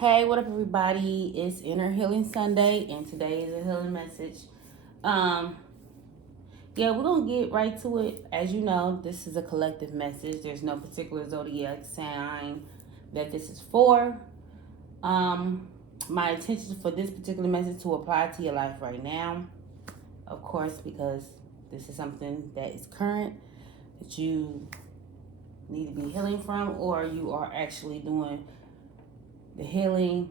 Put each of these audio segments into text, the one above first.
Hey, what up, everybody? It's Inner Healing Sunday, and today is a healing message. Um, yeah, we're gonna get right to it. As you know, this is a collective message. There's no particular zodiac sign that this is for. Um, my intention for this particular message to apply to your life right now, of course, because this is something that is current that you need to be healing from, or you are actually doing the healing,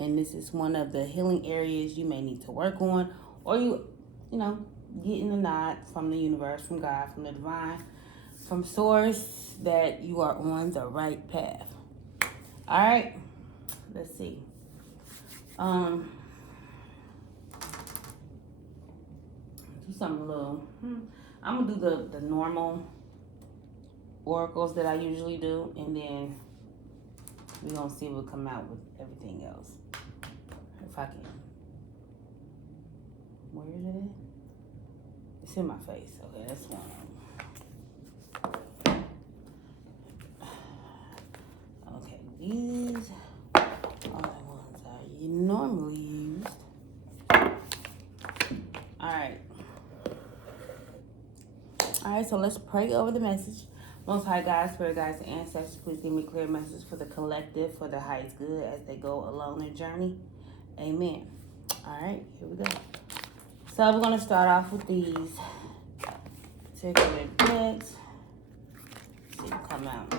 and this is one of the healing areas you may need to work on, or you know, getting a nod from the universe, from God, from the divine, from source, that you are on the right path. All right, let's see. Um, do something a little. I'm gonna do the normal oracles that I usually do, and then we're gonna see what come out with everything else. If I can. Where is it at? It's in my face. Okay, that's one. Okay, these are the ones I normally use. Alright. Alright, so let's pray over the message. Most High God, Spirit Guides, and Ancestors, please give me clear message for the collective, for the highest good as they go along their journey. Amen. Alright, here we go. So we're going to start off with these particular decks. See what come out.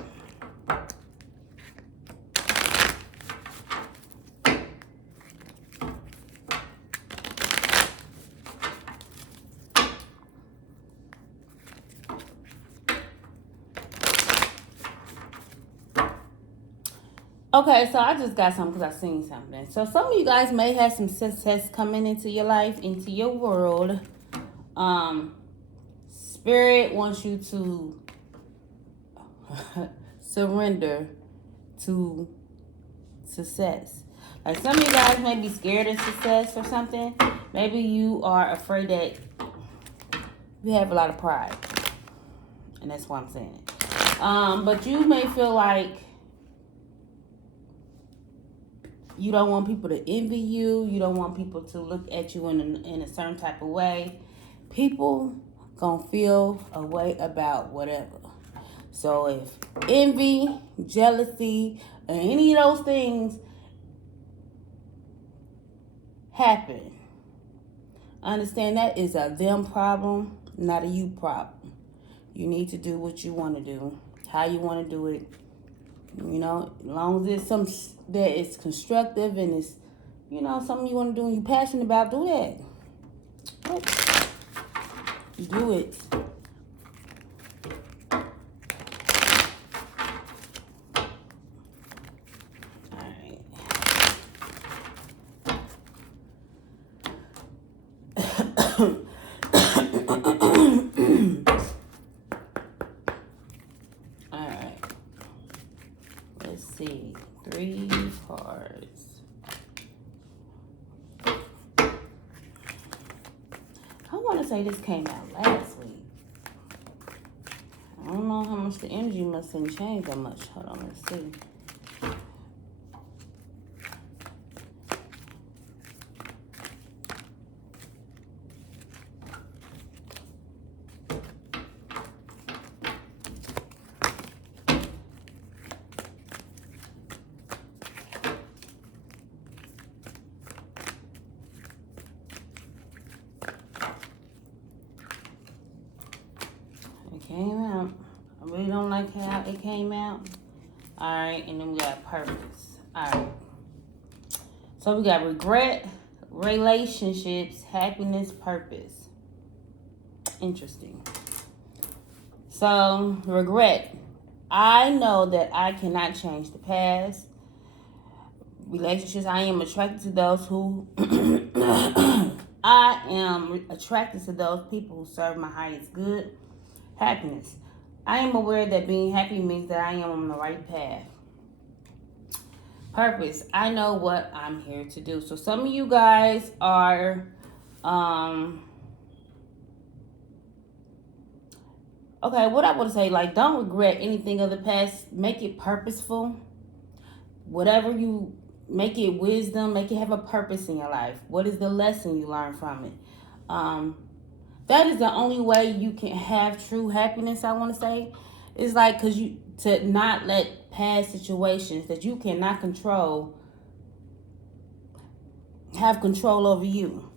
Okay, so I just got something because I seen something. So some of you guys may have some success coming into your life, into your world. Spirit wants you to surrender to success. Like some of you guys may be scared of success or something. Maybe you are afraid that you have a lot of pride, and that's why I'm saying it. But you may feel like you don't want people to envy you. You don't want people to look at you in a certain type of way. People gonna feel a way about whatever. So if envy, jealousy, or any of those things happen, understand that is a them problem, not a you problem. You need to do what you want to do, how you want to do it. You know, as long as it's something that is constructive and it's, something you want to do and you're passionate about, do that. Do it. Alright. Let's see. 3 cards. I want to say this came out last week. I don't know how much the energy must have changed that much. Hold on, let's see. It came out. I really don't like how it came out. Alright, and then we got purpose. Alright. So we got regret, relationships, happiness, purpose. Interesting. So, regret. I know that I cannot change the past. Relationships, I am attracted to those who I am attracted to those people who serve my highest good. Happiness. I am aware that being happy means that I am on the right path. Purpose. I know what I'm here to do. So some of you guys are okay, what I want to say, like, don't regret anything of the past. Make it purposeful. whatever you make it wisdom, make it have a purpose in your life. What is the lesson you learn from it? That is the only way you can have true happiness, I want to say. It's like, because you, to not let past situations that you cannot control have control over you.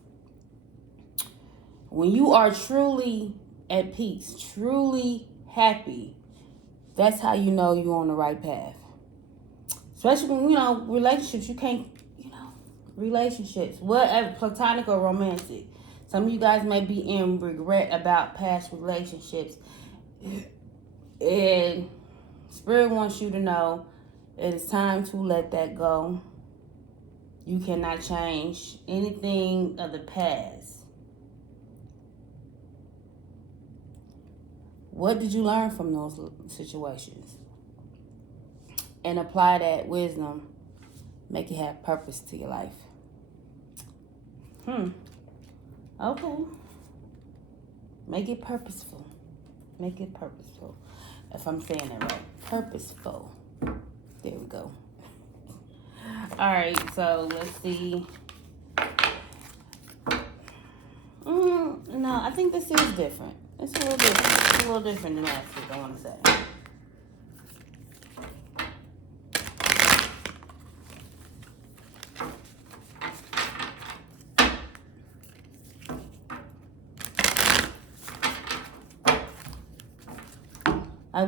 When you are truly at peace, truly happy, that's how you know you're on the right path. Especially when, relationships, you can't, relationships, whatever, platonic or romantic. Some of you guys may be in regret about past relationships. And Spirit wants you to know it is time to let that go. You cannot change anything of the past. What did you learn from those situations? And apply that wisdom. Make it have purpose to your life. Okay. Make it purposeful. Make it purposeful. If I'm saying that right. Purposeful. There we go. Alright, so let's see. No, I think this is different. It's a little different. It's a little different than last week, I want to say.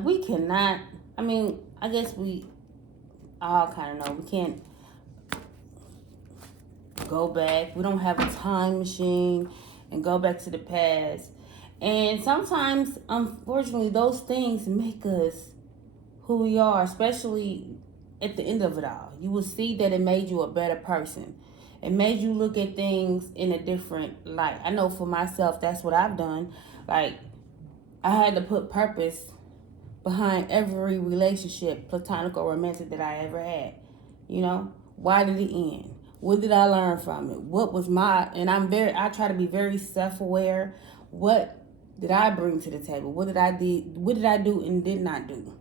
We cannot, I guess we all kind of know, we can't go back. We don't have a time machine and go back to the past. And sometimes, unfortunately, those things make us who we are, especially at the end of it all. You will see that it made you a better person. It made you look at things in a different light. I know for myself, that's what I've done. Like, I had to put purpose behind every relationship, platonic or romantic, that I ever had. Why did it end? What did I learn from it? What was and I try to be very self-aware. What did I bring to the table? What did I do and did not do?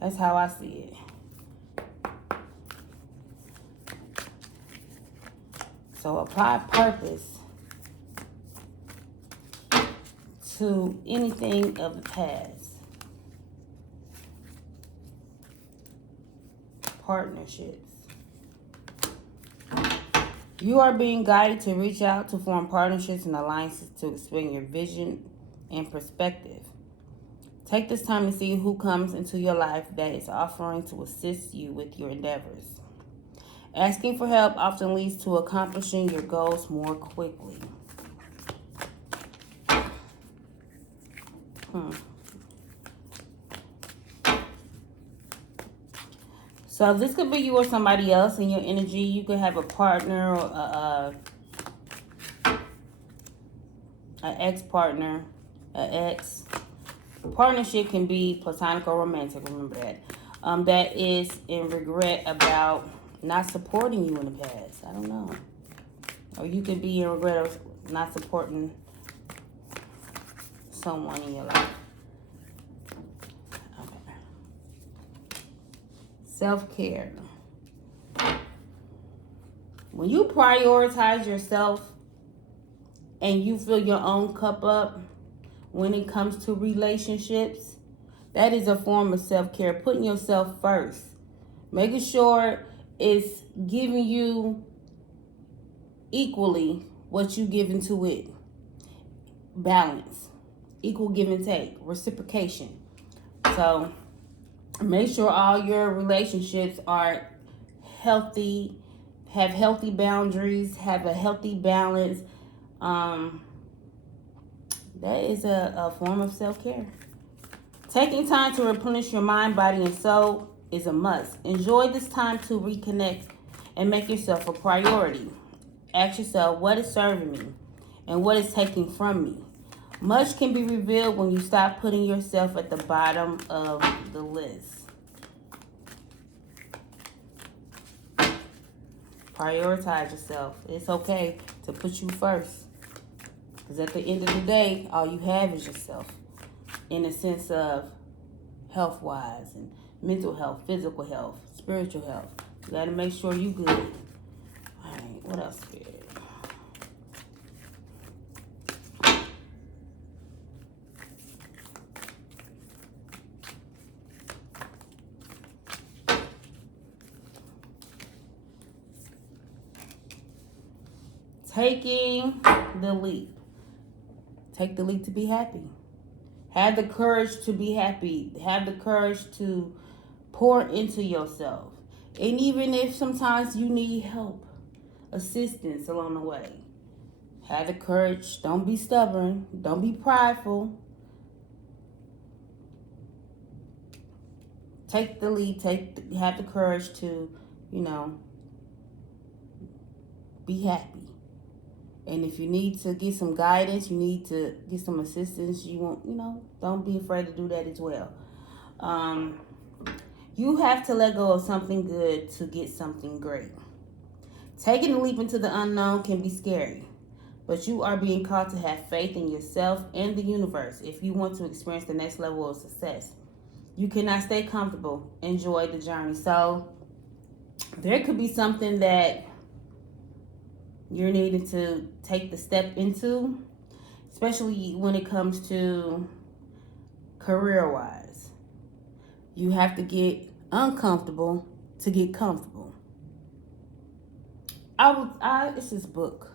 That's how I see it. So apply purpose to anything of the past. Partnerships. You are being guided to reach out to form partnerships and alliances to expand your vision and perspective. Take this time to see who comes into your life that is offering to assist you with your endeavors. Asking for help often leads to accomplishing your goals more quickly. So this could be you or somebody else in your energy. You could have a partner or an ex-partner, an ex. Partnership can be platonic or romantic, remember that. That is in regret about not supporting you in the past. I don't know. Or you could be in regret of not supporting someone in your life. Okay. Self-care. When you prioritize yourself and you fill your own cup up when it comes to relationships, that is a form of self-care. Putting yourself first. Making sure it's giving you equally what you give into it. Balance. Equal give and take. Reciprocation. So make sure all your relationships are healthy, have healthy boundaries, have a healthy balance. That is a form of self-care. Taking time to replenish your mind, body, and soul is a must. Enjoy this time to reconnect and make yourself a priority. Ask yourself, what is serving me and what is taking from me? Much can be revealed when you stop putting yourself at the bottom of the list. Prioritize yourself. It's okay to put you first. Because at the end of the day, all you have is yourself. In a sense of health-wise and mental health, physical health, spiritual health. You got to make sure you good. All right, what else, Spirit? Taking the leap. Take the leap to be happy. Have the courage to be happy. Have the courage to pour into yourself. And even if sometimes you need help, assistance along the way, have the courage. Don't be stubborn. Don't be prideful. Take the lead. Have the courage to, be happy. And if you need to get some guidance, you need to get some assistance, don't be afraid to do that as well. You have to let go of something good to get something great. Taking a leap into the unknown can be scary, but you are being called to have faith in yourself and the universe if you want to experience the next level of success. You cannot stay comfortable. Enjoy the journey. So there could be something that you're needing to take the step into, especially when it comes to career-wise. You have to get uncomfortable to get comfortable. It's this book,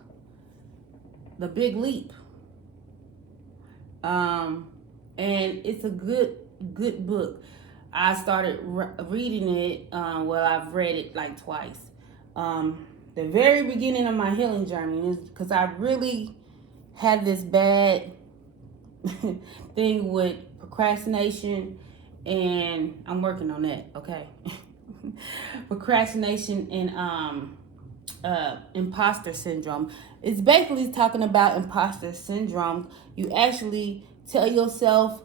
The Big Leap. And it's a good book. I started reading it. I've read it like twice. The very beginning of my healing journey is because I really had this bad thing with procrastination, and I'm working on that, okay? Procrastination and imposter syndrome. It's basically talking about imposter syndrome. You actually tell yourself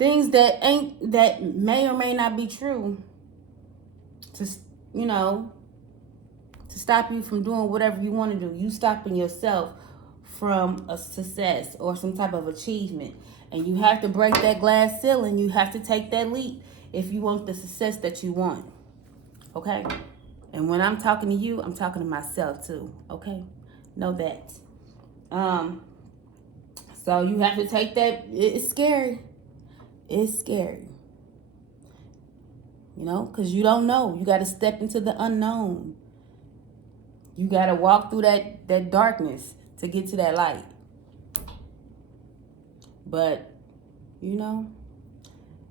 things that may or may not be true to stop you from doing whatever you want to do. You stopping yourself from a success or some type of achievement. And you have to break that glass ceiling. You have to take that leap if you want the success that you want. Okay? And when I'm talking to you, I'm talking to myself too. Okay? Know that. So you have to take that. It's scary. It's scary. Because you don't know. You got to step into the unknown. You got to walk through that darkness to get to that light. But,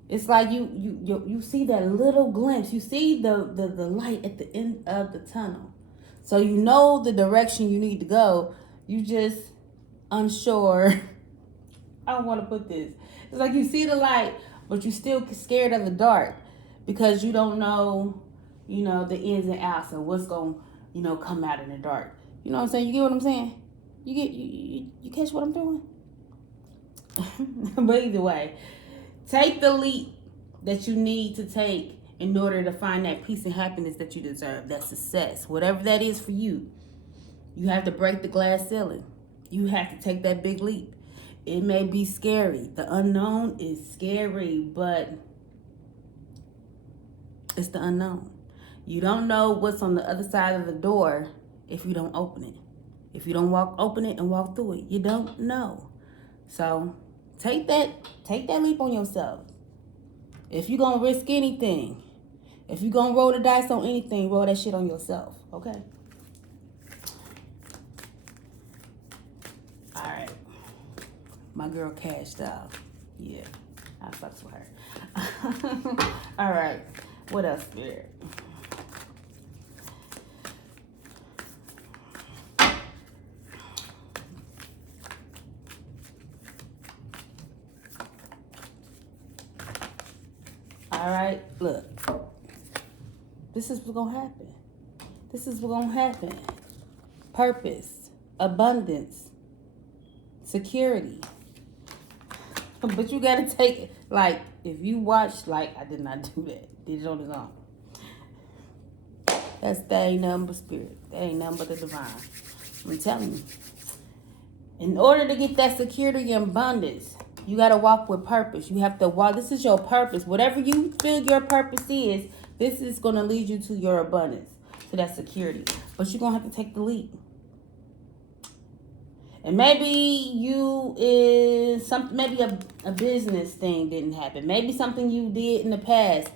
it's like you see that little glimpse. You see the light at the end of the tunnel. So you know the direction you need to go. You just unsure. I don't want to put this. It's like you see the light, but you're still scared of the dark because you don't know, the ins and outs of what's going to come out in the dark. You know what I'm saying? You get what I'm saying? You catch what I'm doing? But either way, take the leap that you need to take in order to find that peace and happiness that you deserve, that success, whatever that is for you. You have to break the glass ceiling. You have to take that big leap. It may be scary. The unknown is scary, but it's the unknown. You don't know what's on the other side of the door if you don't open it. If you don't open it and walk through it, you don't know. So take that leap on yourself. If you're going to risk anything, if you're going to roll the dice on anything, roll that shit on yourself, okay? All right. My girl cashed out. Yeah, I fucks with her. All right. What else, Spirit? All right, look. This is what's going to happen. This is what's going to happen. Purpose, abundance, security. But you got to take it. Like, if you watch, I did not do that. Did it on his own. That ain't nothing but spirit. That ain't nothing but the divine. I'm telling you. In order to get that security and abundance, You got to walk with purpose. You have to walk. This is your purpose. Whatever you feel your purpose is, this is going to lead you to your abundance, to that security. But you're going to have to take the leap. And maybe maybe a business thing didn't happen. Maybe something you did in the past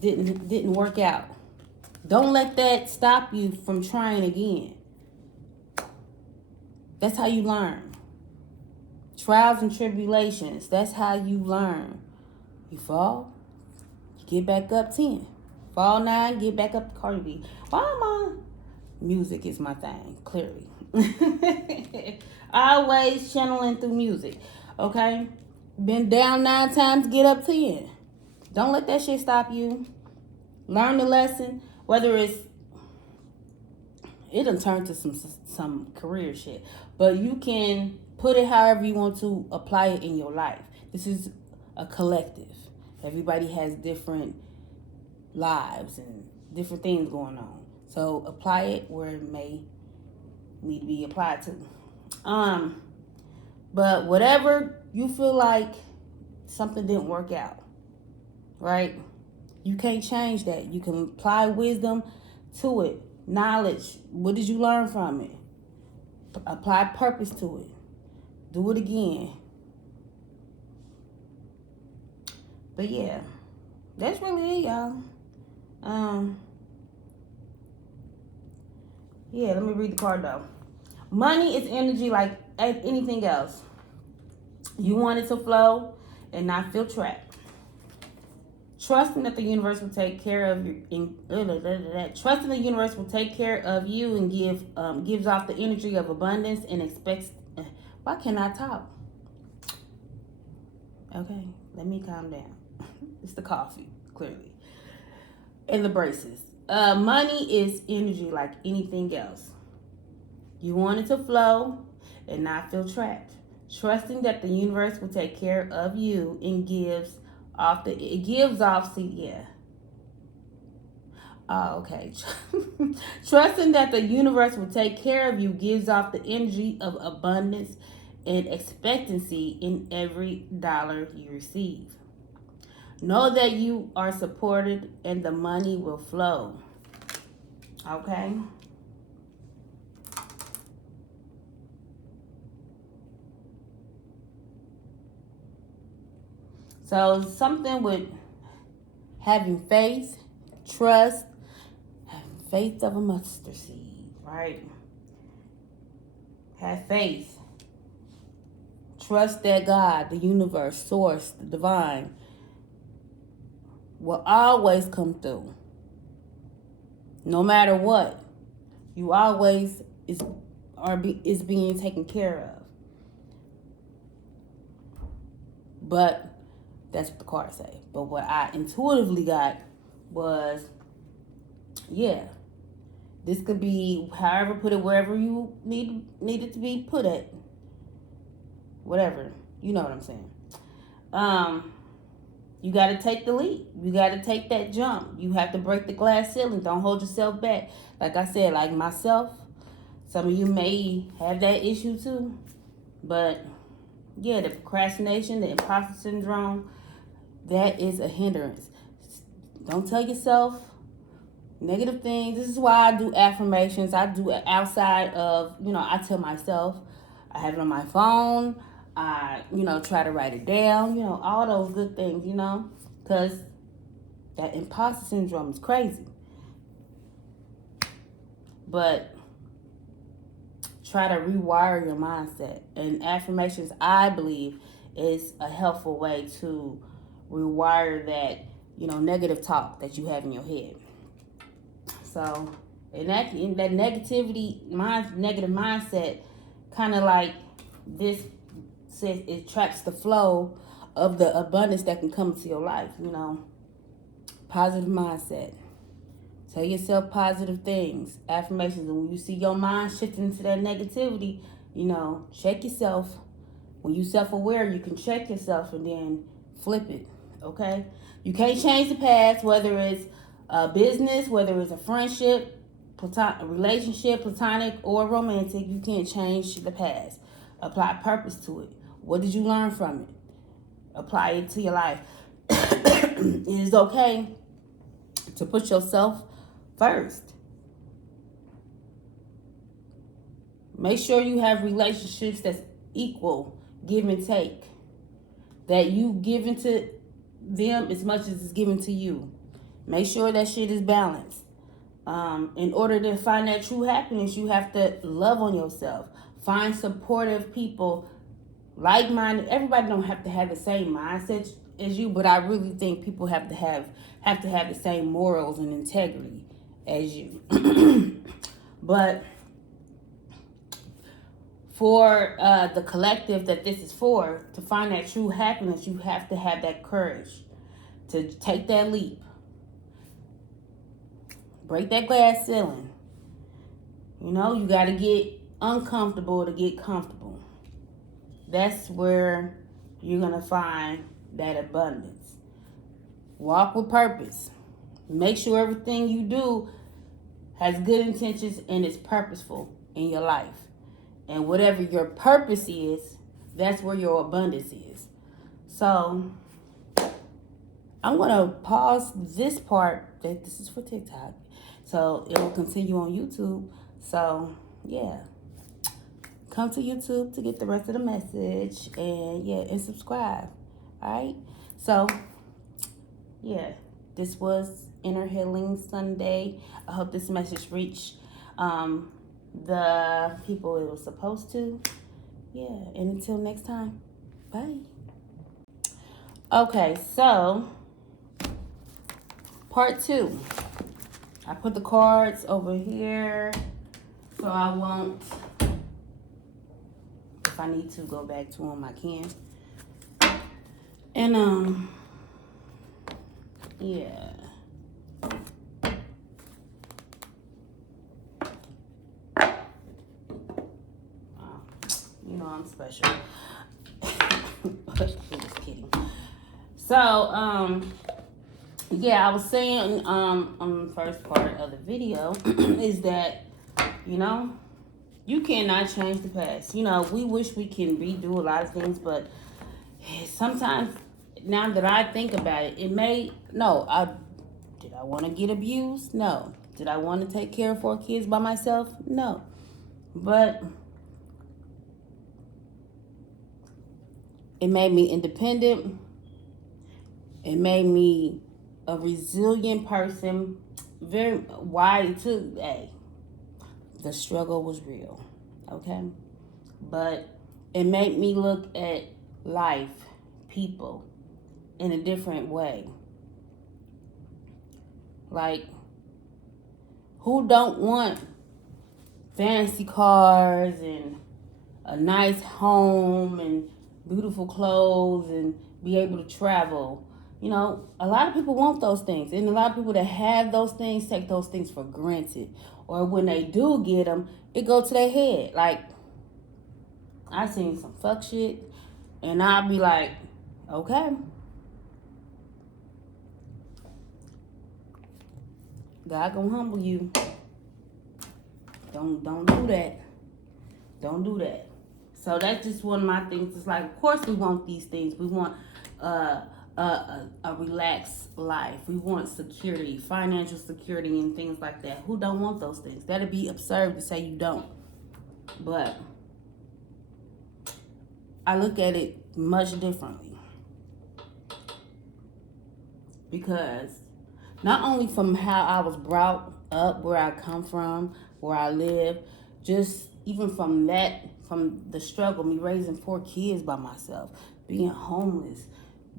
didn't work out. Don't let that stop you from trying again. That's how you learn. Trials and tribulations, that's how you learn. You fall, you get back up 10. Fall 9, get back up to Cardi B. Why am I? Music is my thing, clearly. Always channeling through music, okay? Been down 9 times, get up 10. Don't let that shit stop you. Learn the lesson, whether it done turned to some career shit, but you can put it however you want to apply it in your life. This is a collective. Everybody has different lives and different things going on. So apply it where it may need to be applied to. But whatever you feel like something didn't work out, right? You can't change that. You can apply wisdom to it. Knowledge. What did you learn from it? Apply purpose to it. Do it again. But yeah, that's really it, y'all. Yeah, let me read the card though. Money is energy like anything else. You want it to flow and not feel trapped. Trusting that the universe will take care of you. Trusting the universe will take care of you and gives off the energy of abundance and expects. Why can't I talk? Okay, let me calm down. It's the coffee, clearly, and the braces. Money is energy like anything else. You want it to flow and not feel trapped. Trusting that the universe will take care of you and gives off. Oh, okay. Trusting that the universe will take care of you gives off the energy of abundance and expectancy in every dollar you receive. Know that you are supported and the money will flow. Okay? So something with having faith, trust, having faith of a mustard seed, right? Have faith. Trust that God, the universe, source, the divine, will always come through. No matter what, you always is being taken care of. But that's what the cards say. But what I intuitively got was, yeah, this could be however, put it wherever you need it to be put at. Whatever. You know what I'm saying. You got to take the leap. You got to take that jump. You have to break the glass ceiling. Don't hold yourself back. Like I said, like myself, some of you may have that issue too. But yeah, the procrastination, the imposter syndrome, that is a hindrance. Don't tell yourself negative things. This is why I do affirmations. I do it outside of, I tell myself, I have it on my phone. I, try to write it down, all those good things, because that imposter syndrome is crazy. But try to rewire your mindset. And affirmations, I believe, is a helpful way to rewire that, negative talk that you have in your head. So, in that negative mindset, kind of like this says, it traps the flow of the abundance that can come into your life. Positive mindset. Tell yourself positive things, affirmations, and when you see your mind shifting into that negativity, check yourself. When you're self-aware, you can check yourself and then flip it. Okay, you can't change the past, whether it's a business, whether it's a friendship, a relationship, platonic or romantic. You can't change the past. Apply purpose to it. What did you learn from it? Apply it to your life. It is okay to put yourself first. Make sure you have relationships that's equal, give and take. That you give into them as much as it's given to you. Make sure that shit is balanced. In order to find that true happiness, you have to love on yourself. Find supportive people, like-minded. Everybody don't have to have the same mindset as you, but I really think people have to have the same morals and integrity as you. But for the collective that this is for, to find that true happiness, you have to have that courage to take that leap. Break that glass ceiling. You know, you got to get uncomfortable to get comfortable. That's where you're going to find that abundance. Walk with purpose. Make sure everything you do has good intentions and is purposeful in your life. And whatever your purpose is, that's where your abundance is. So, I'm going to pause this part. This is for TikTok. So, it will continue on YouTube. So, yeah. Come to YouTube to get the rest of the message. And subscribe. Alright? So, yeah. This was Inner Healing Sunday. I hope this message reached the people it was supposed to. Yeah. And until next time. Bye. Okay, so part 2. I put the cards over here so I won't, if I need to go back to them, I can. And, yeah. You know I'm special. Just kidding. So, yeah, I was saying on the first part of the video is that, you know, you cannot change the past. You know, we wish we can redo a lot of things, but sometimes, now that I think about it, did I want to get abused? No. Did I want to take care of 4 kids by myself? No. But it made me independent. It made me a resilient person. Very wide too. Hey, the struggle was real. Okay? But it made me look at life, people, in a different way. Like, who don't want fancy cars and a nice home and beautiful clothes and be able to travel? You know, a lot of people want those things. And a lot of people that have those things take those things for granted. Or when they do get them, it goes to their head. Like, I seen some fuck shit. And I'll be like, okay. God gonna humble you. Don't do that. Don't do that. So that's just one of my things. It's like, of course we want these things. We want a relaxed life. We want security, financial security and things like that. Who don't want those things? That'd be absurd to say you don't. But I look at it much differently. Because not only from how I was brought up, where I come from, where I live, just even from the struggle, me raising 4 kids by myself, being homeless,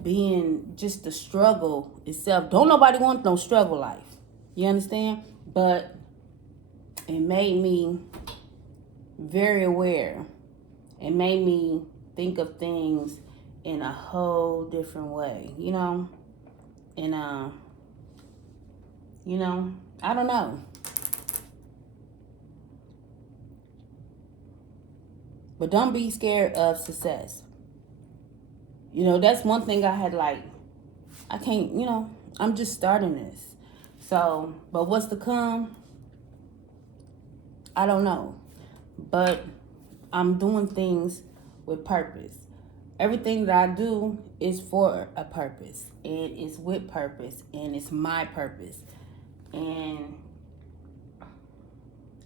being just the struggle itself. Don't nobody want no struggle life. You understand? But it made me very aware. It made me think of things in a whole different way, you know? And, you know, I don't know. But don't be scared of success. You know, that's one thing I had, like, I can't, you know, I'm just starting this. So, but what's to come? I don't know. But I'm doing things with purpose. everything that I do is for a purpose. It is with purpose, and it's my purpose. And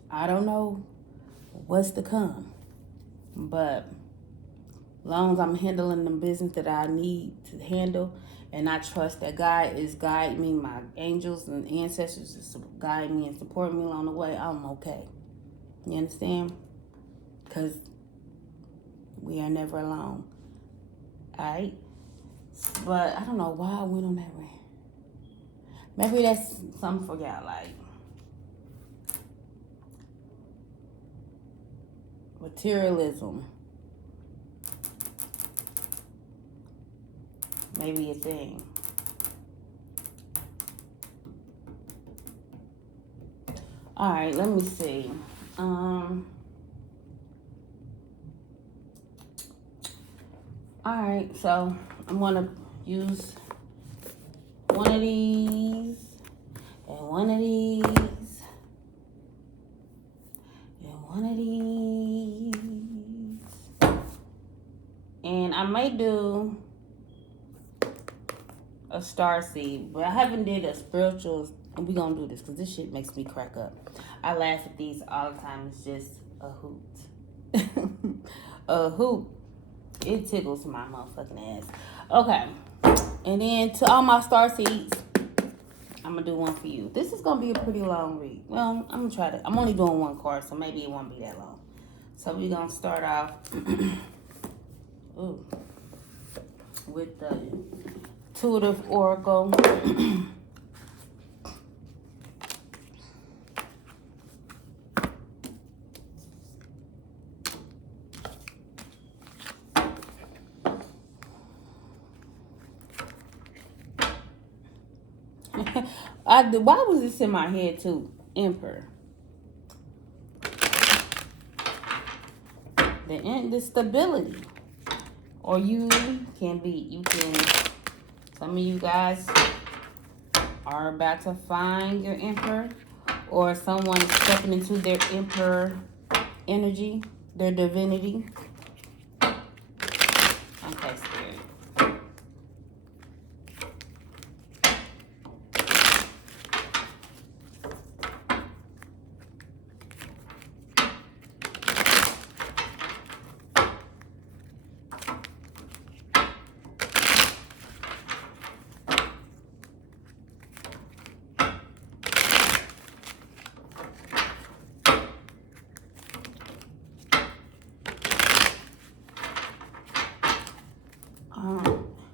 I don't know what's to come, but as long as I'm handling the business that I need to handle, and I trust that God is guiding me, my angels and ancestors is guiding me and supporting me along the way, I'm okay. You understand? Because we are never alone. Alright? But I don't know why I went on that rant. Maybe that's something for y'all, like materialism. Maybe a thing. Alright, let me see. Alright, so I'm gonna use one of these and one of these and one of these, and I may do a star seed, but I haven't did a spiritual, and we gonna do this because this shit makes me crack up. I laugh at these all the time. It's just a hoot. A hoot. It tickles my motherfucking ass. Okay. And then to all my star seeds, I'm gonna do one for you. This is gonna be a pretty long read. Well, I'm gonna try to. I'm only doing one card, so maybe it won't be that long. So we're gonna start off ooh, with the Intuitive Oracle. Why was this in my head too? Emperor. The stability. Or you can, some of you guys are about to find your emperor, or someone is stepping into their emperor energy, their divinity. Okay, Spirit.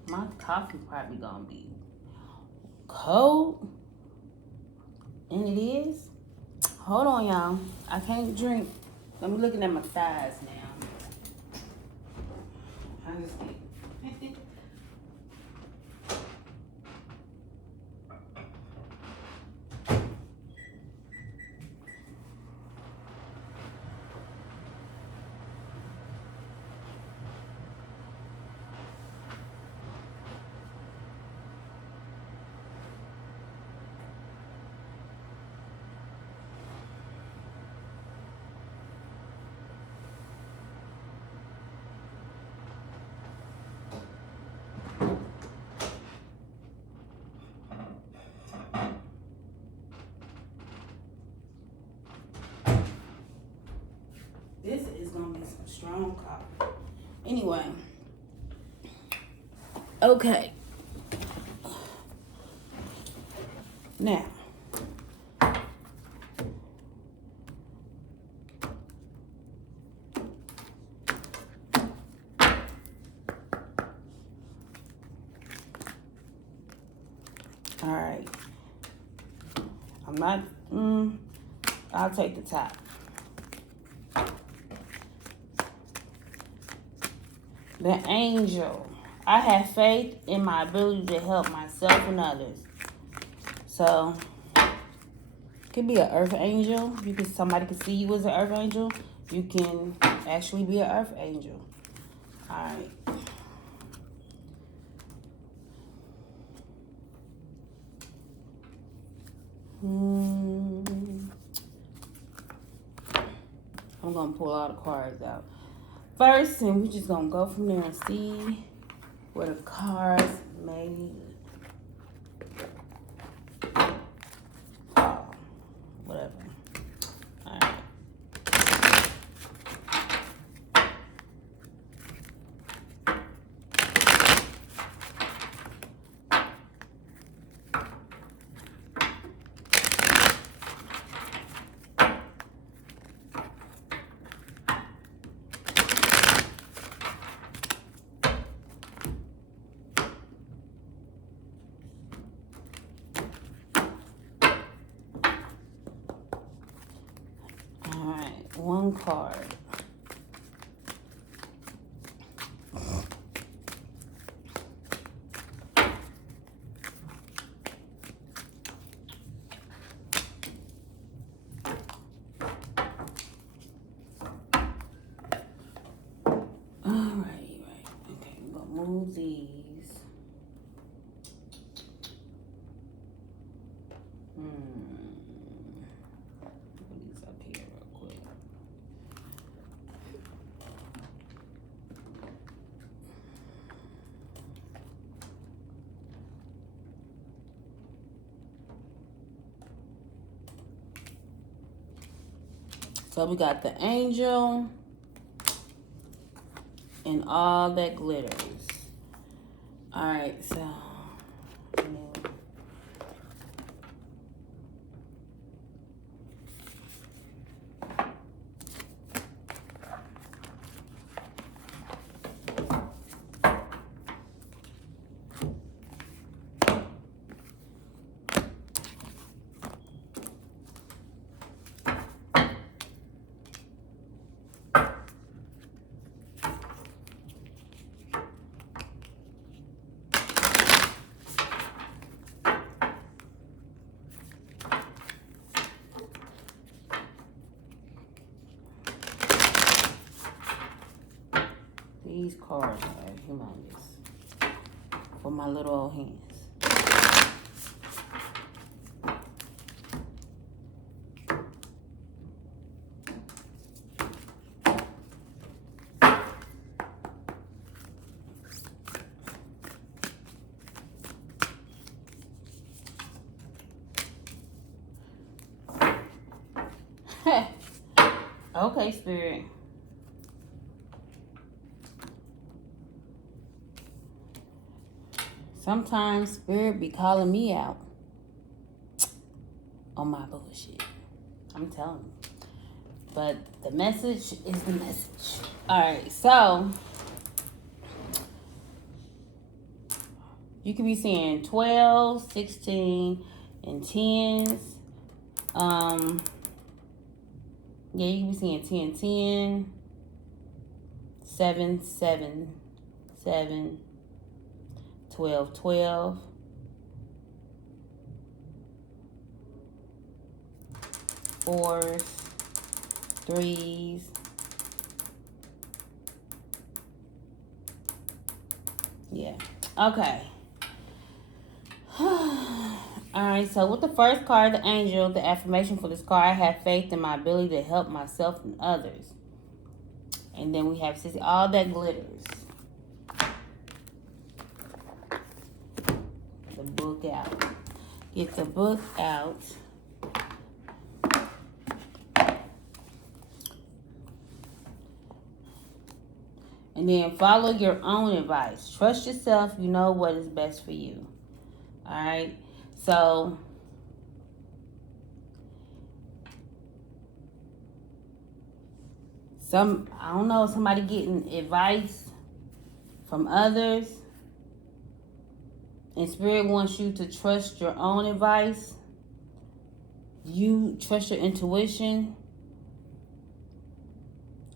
My coffee probably gonna be cold, and it is. Hold on, y'all. I can't drink. I'm looking at my thighs now. I just get. This is gonna be some strong coffee. Anyway. Okay. Now. All right. I'm not, I'll take the top. The angel. I have faith in my ability to help myself and others. So, it could be an earth angel. Somebody could see you as an earth angel. You can actually be an earth angel. All right. I'm gonna pull all the cards out. first, and we're just gonna go from there and see what the cards may fall. Whatever. All right. All right. One card. Right. Okay, I'm gonna move these. Put these up here real quick. So we got the angel and all that glitters. All right, so these cards are humongous for my little old hands. Okay, Spirit. Sometimes Spirit be calling me out on my bullshit. I'm telling you. But the message is the message. Alright, so you could be seeing 12, 16, and 10s. Yeah, you can be seeing 10, 10, 7, 7, 7, 12, 12. Fours, threes. Yeah. Okay. Alright, so with the first card, the angel, the affirmation for this card, I have faith in my ability to help myself and others. And then we have all that glitters. The book out. Get the book out. And then follow your own advice. Trust yourself. You know what is best for you. Alright? So, I don't know, somebody getting advice from others. And Spirit wants you to trust your own advice. You trust your intuition.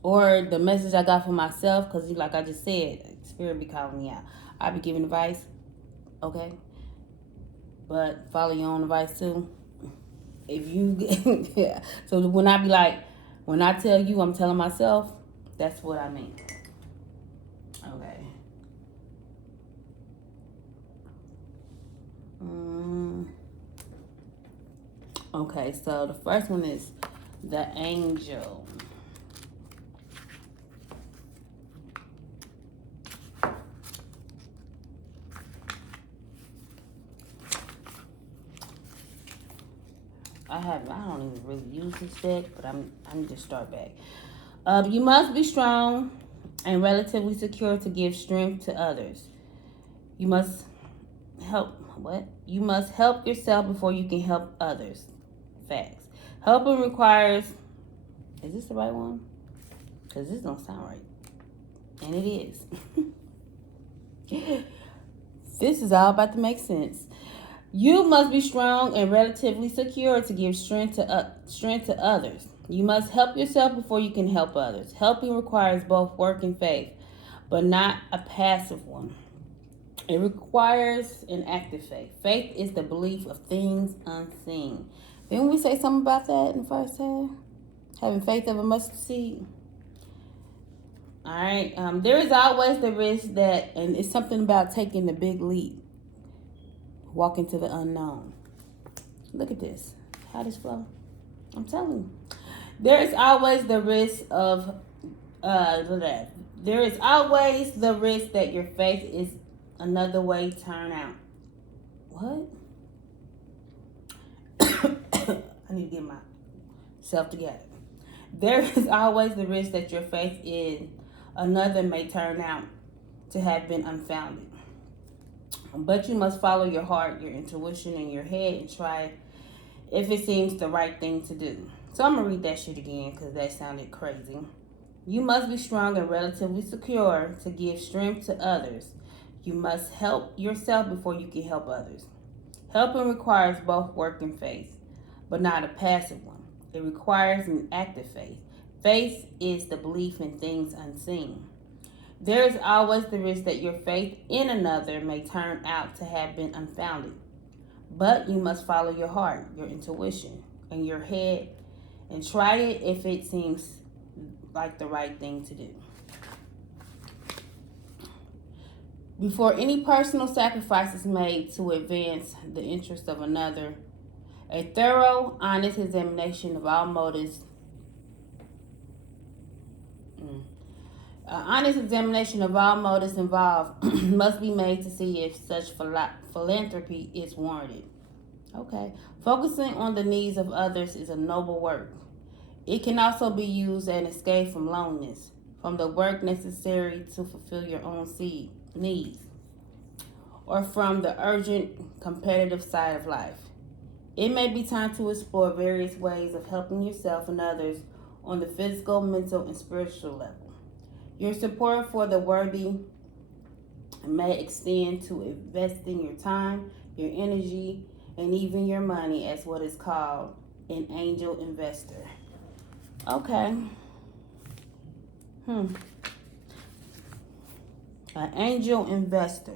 Or the message I got for myself, because like I just said, Spirit be calling me out. I be giving advice, okay? But follow your own advice too. If you, yeah. So when I be like, when I tell you, I'm telling myself, that's what I mean. Okay. Okay, so the first one is the angel. I don't even really use this deck, but I need to start back. You must be strong and relatively secure to give strength to others. You must help what? You must help yourself before you can help others. Facts. Helping requires. Is this the right one? Because this don't sound right. And it is. This is all about to make sense. You must be strong and relatively secure to give strength to others. You must help yourself before you can help others. Helping requires both work and faith, but not a passive one. It requires an active faith. Faith is the belief of things unseen. Didn't we say something about that in the first half? Having faith of a mustard seed. All right. There is always the risk that, and it's something about taking the big leap, walk into the unknown. Look at this. How this flow? I'm telling you. There is always the risk of there is always the risk that your faith is another way turn out. What? I need to get myself together. There is always the risk that your faith in another may turn out to have been unfounded. But you must follow your heart, your intuition, and your head and try if it seems the right thing to do. So I'm going to read that shit again because that sounded crazy. You must be strong and relatively secure to give strength to others. You must help yourself before you can help others. Helping requires both work and faith, but not a passive one. It requires an active faith. Faith is the belief in things unseen. There is always the risk that your faith in another may turn out to have been unfounded. But you must follow your heart, your intuition, and your head, and try it if it seems like the right thing to do. Before any personal sacrifice is made to advance the interest of another, a thorough, honest examination of all motives involved must be made to see if such philanthropy is warranted. Okay. Focusing on the needs of others is a noble work. It can also be used as an escape from loneliness, from the work necessary to fulfill your own needs, or from the urgent competitive side of life. It may be time to explore various ways of helping yourself and others on the physical, mental, and spiritual level. Your support for the worthy may extend to investing your time, your energy, and even your money as what is called an angel investor. Okay. An angel investor.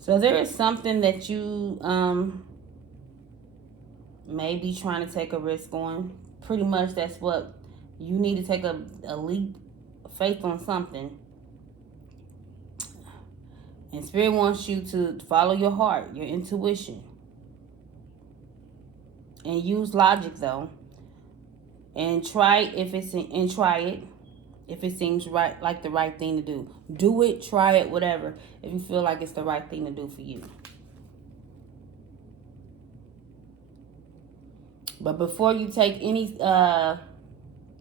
So there is something that you may be trying to take a risk on. Pretty much that's what you need to take a leap of faith on something. And Spirit wants you to follow your heart, your intuition. And use logic though. And try it if it seems right, like the right thing to do. Do it, try it, whatever, if you feel like it's the right thing to do for you. But before you take any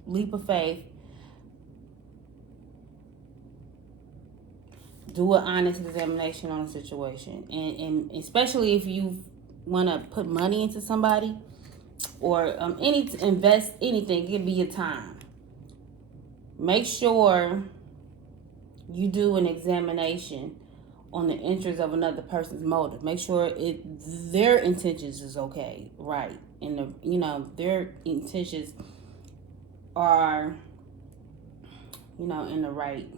leap of faith, do an honest examination on the situation. And especially if you want to put money into somebody or invest anything, it could be your time. Make sure you do an examination on the interest of another person's motive. Make sure their intentions is okay, right? And their intentions are, in the right.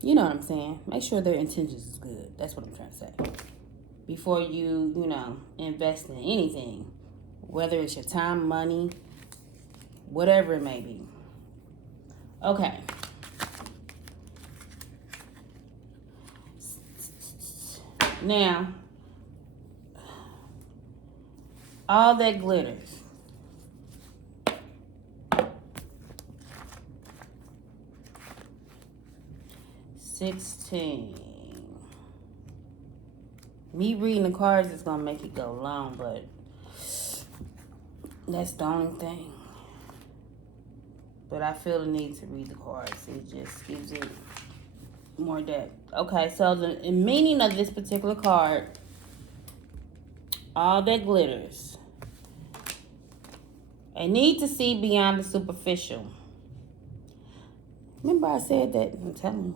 You know what I'm saying? Make sure their intentions is good. That's what I'm trying to say. Before you, invest in anything, whether it's your time, money, whatever it may be. Okay. Now, all that glitters. 16. Me reading the cards is gonna make it go long, but that's the only thing. But I feel the need to read the cards. It just gives it more depth. Okay, so the meaning of this particular card, all that glitters. A need to see beyond the superficial. Remember I said that? I'm telling you.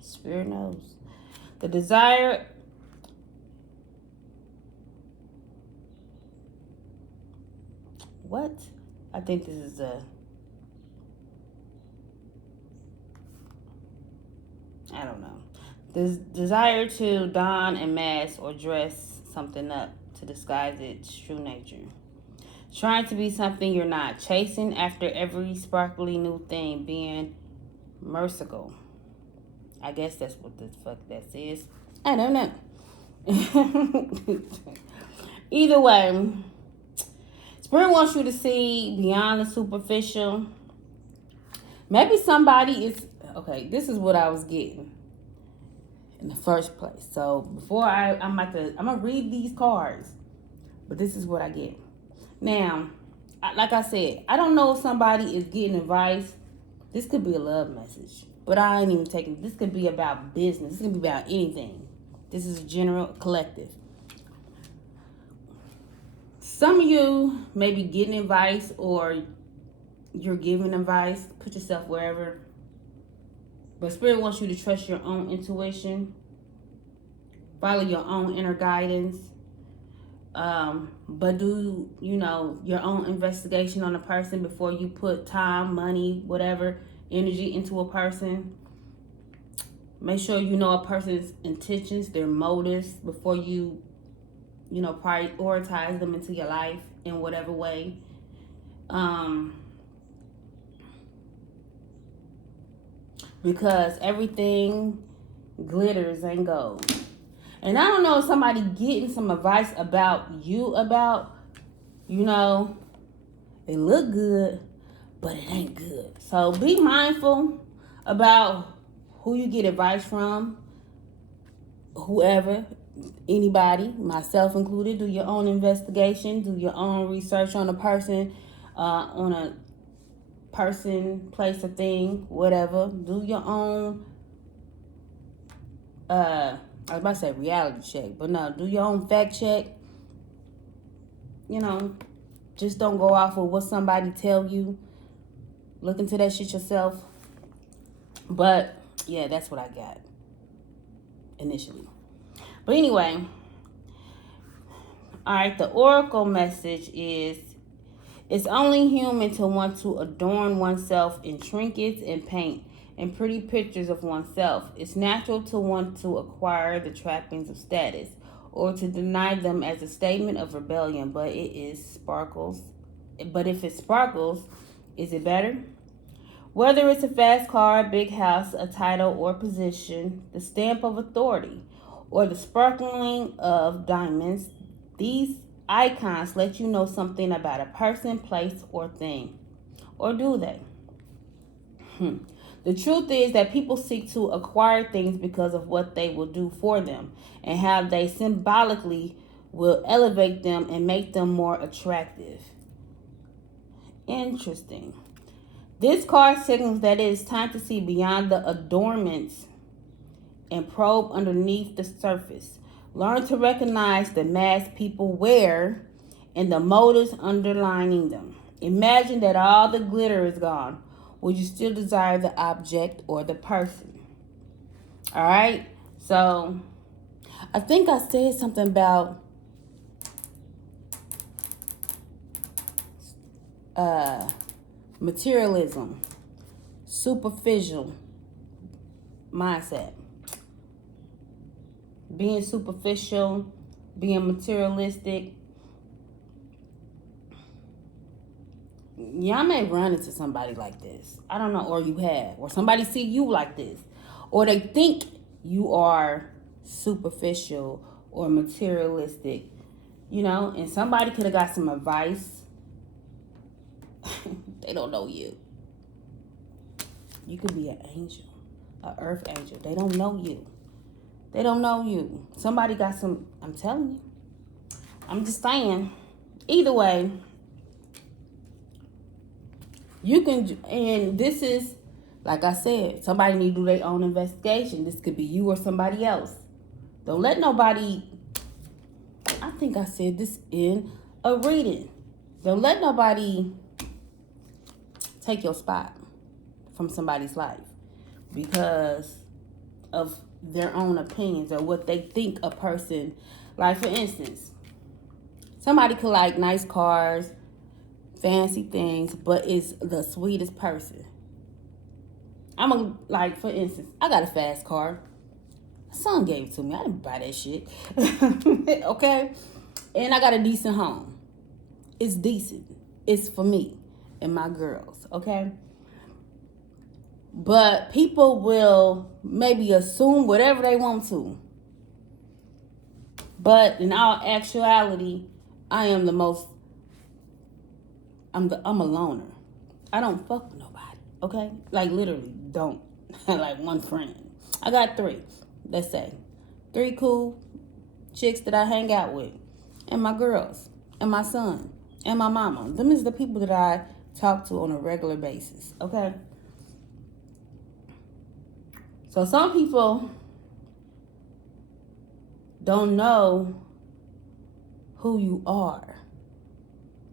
Spirit knows. The desire. What? I think this is I don't know. The desire to don and mask or dress something up to disguise its true nature. Trying to be something you're not. Chasing after every sparkly new thing. Being merciful. I guess that's what the fuck that is. I don't know. Either way, Spirit wants you to see beyond the superficial. Maybe somebody is... Okay, this is what I was getting in the first place. So before I'm gonna read these cards, but this is what I get. Now, like I said, I don't know if somebody is getting advice. This could be a love message, but I ain't even taking. This could be about business. This could be about anything. This is a general collective. Some of you may be getting advice or you're giving advice. Put yourself wherever. But Spirit wants you to trust your own intuition. Follow your own inner guidance. But do, your own investigation on a person before you put time, money, whatever, energy into a person. Make sure you know a person's intentions, their motives, before you, prioritize them into your life in whatever way. Because everything glitters and gold. And I don't know if somebody getting some advice about, it look good, but it ain't good. So be mindful about who you get advice from, whoever, anybody, myself included. Do your own investigation, do your own research on a person, place, or thing, whatever. Do your own, I was about to say reality check, but no, do your own fact check. Just don't go off of what somebody tell you. Look into that shit yourself. But yeah, that's what I got initially. But anyway, all right, the oracle message is: it's only human to want to adorn oneself in trinkets and paint and pretty pictures of oneself. It's natural to want to acquire the trappings of status or to deny them as a statement of rebellion, but if it sparkles, is it better? Whether it's a fast car, big house, a title or position, the stamp of authority, or the sparkling of diamonds, these icons let you know something about a person, place, or thing. Or do they? The truth is that people seek to acquire things because of what they will do for them and how they symbolically will elevate them and make them more attractive. Interesting. This card signals that it is time to see beyond the adornments and probe underneath the surface. Learn to recognize the masks people wear and the motives underlining them. Imagine that all the glitter is gone. Would you still desire the object or the person? All right. So I think I said something about materialism, superficial mindset, being superficial, being materialistic. Y'all may run into somebody like this. I don't know, or you have, or somebody see you like this, or they think you are superficial or materialistic, and somebody could have got some advice. They don't know you. You could be an angel, An earth angel. They don't know you. They don't know you. Somebody got some, I'm telling you. I'm just saying. Either way, you can, and this is, like I said, somebody need to do their own investigation. This could be you or somebody else. Don't let nobody, I think I said this in a reading. Don't let nobody take your spot from somebody's life because of their own opinions or what they think a person, like for instance, somebody could like nice cars, fancy things, but is the sweetest person. Like for instance, I got a fast car. My son gave it to me. I didn't buy that shit. Okay? And I got a decent home. It's decent. It's for me and my girls, okay? But people will maybe assume whatever they want to. But in all actuality, I am the most, I'm a loner. I don't fuck with nobody, okay? Like literally don't. Like one friend. I got 3, let's say. 3 cool chicks that I hang out with. And my girls. And my son. And my mama. Them is the people that I talk to on a regular basis, okay? So some people don't know who you are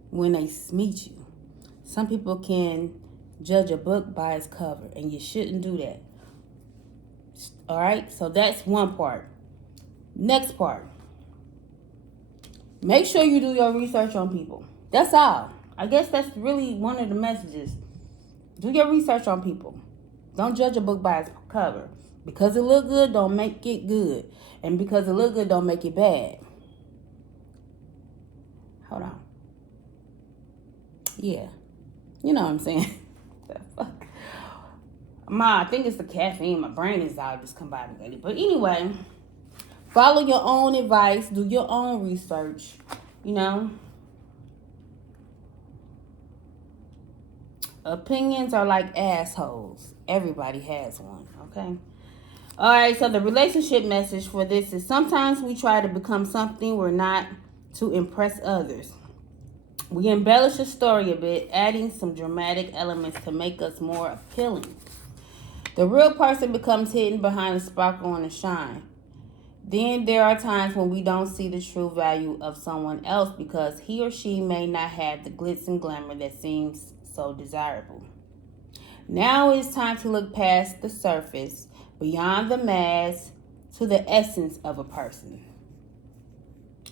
when they meet you. Some people can judge a book by its cover, and you shouldn't do that. All right? So that's one part. Next part. Make sure you do your research on people. That's all. I guess that's really one of the messages. Do your research on people. Don't judge a book by its cover. Because it look good, don't make it good. And because it look good, don't make it bad. Hold on. Yeah. You know what I'm saying? The fuck? I think it's the caffeine. My brain is all discombobulated. But anyway, follow your own advice. Do your own research. You know? Opinions are like assholes. Everybody has one, okay? All right, so the relationship message for this is sometimes we try to become something we're not to impress others. We embellish a story a bit, adding some dramatic elements to make us more appealing. The real person becomes hidden behind the sparkle and the shine. Then there are times when we don't see the true value of someone else because he or she may not have the glitz and glamour that seems so desirable. Now it's time to look past the surface, beyond the mask, to the essence of a person.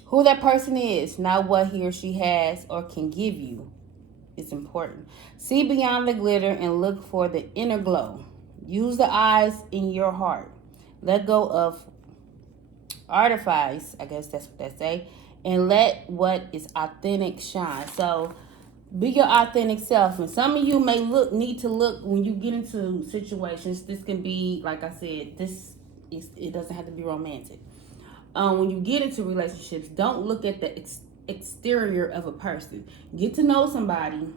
Who that person is, not what he or she has or can give you, is important. See beyond the glitter and look for the inner glow. Use the eyes in your heart. Let go of artifice, I guess that's what they say, and let what is authentic shine. So be your authentic self. And some of you may need to look when you get into situations. This can be, like I said, it doesn't have to be romantic. When you get into relationships, don't look at the exterior of a person. Get to know somebody.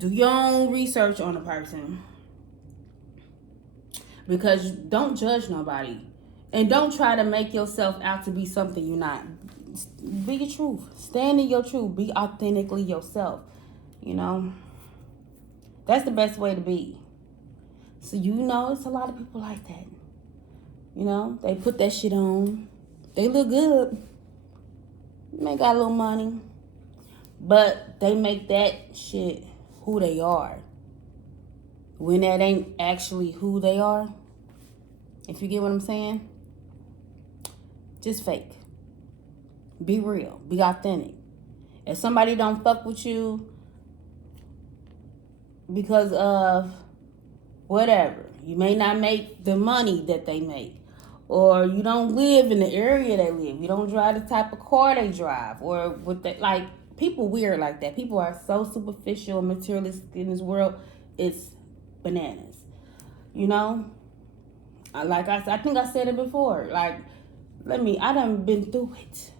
Do your own research on a person. Because don't judge nobody. And don't try to make yourself out to be something you're not. Be your truth. Stand in your truth. Be authentically yourself. You know? That's the best way to be. So you know it's a lot of people like that. You know? They put that shit on. They look good. They got a little money. But they make that shit who they are. When that ain't actually who they are. If you get what I'm saying? Just fake. Be real. Be authentic. If somebody don't fuck with you because of whatever, you may not make the money that they make, or you don't live in the area they live, you don't drive the type of car they drive, or with that, like, people weird like that. People are so superficial and materialistic in this world. It's bananas. You know? Like I think I said it before. Like, I done been through it.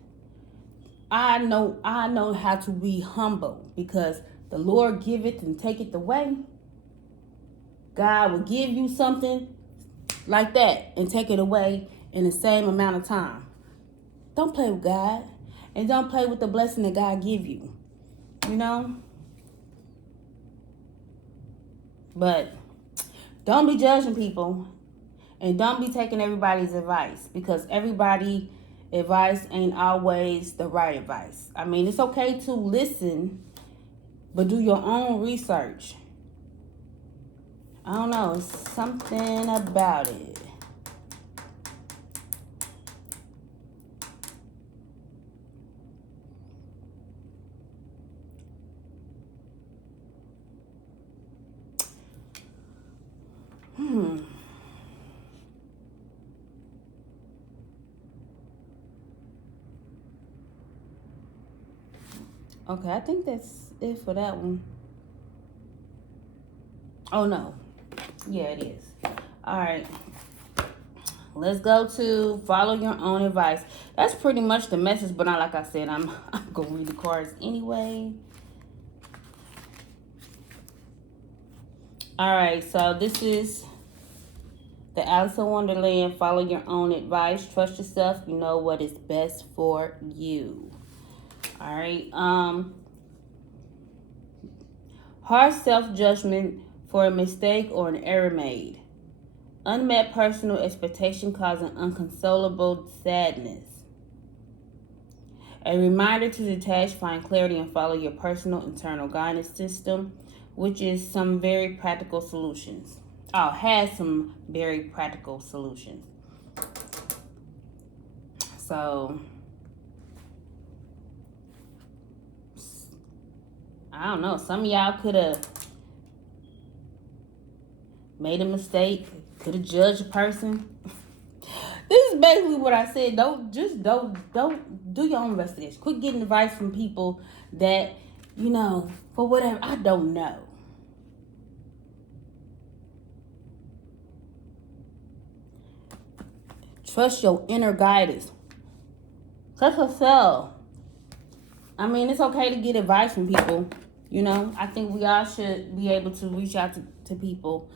I know how to be humble because the Lord giveth and taketh away. God will give you something like that and take it away in the same amount of time. Don't play with God. And don't play with the blessing that God give you. You know? But don't be judging people. And don't be taking everybody's advice. Because everybody's advice ain't always the right advice. I mean, it's okay to listen, but do your own research. I don't know. It's something about it. Okay, I think that's it for that one. Oh, no. Yeah, it is. All right. Let's go to follow your own advice. That's pretty much the message, but not like I said, I'm going to read the cards anyway. All right, so this is the Alice in Wonderland. Follow your own advice. Trust yourself. You know what is best for you. All right. Harsh self-judgment for a mistake or an error made. Unmet personal expectation causing unconsolable sadness. A reminder to detach, find clarity, and follow your personal internal guidance system, which is some very practical solutions. Has some very practical solutions. So, I don't know. Some of y'all could have made a mistake, could have judged a person. This is basically what I said. Don't do your own investigation. Quit getting advice from people that, for whatever, I don't know. Trust your inner guidance. Trust yourself. I mean, it's okay to get advice from people. I think we all should be able to reach out to people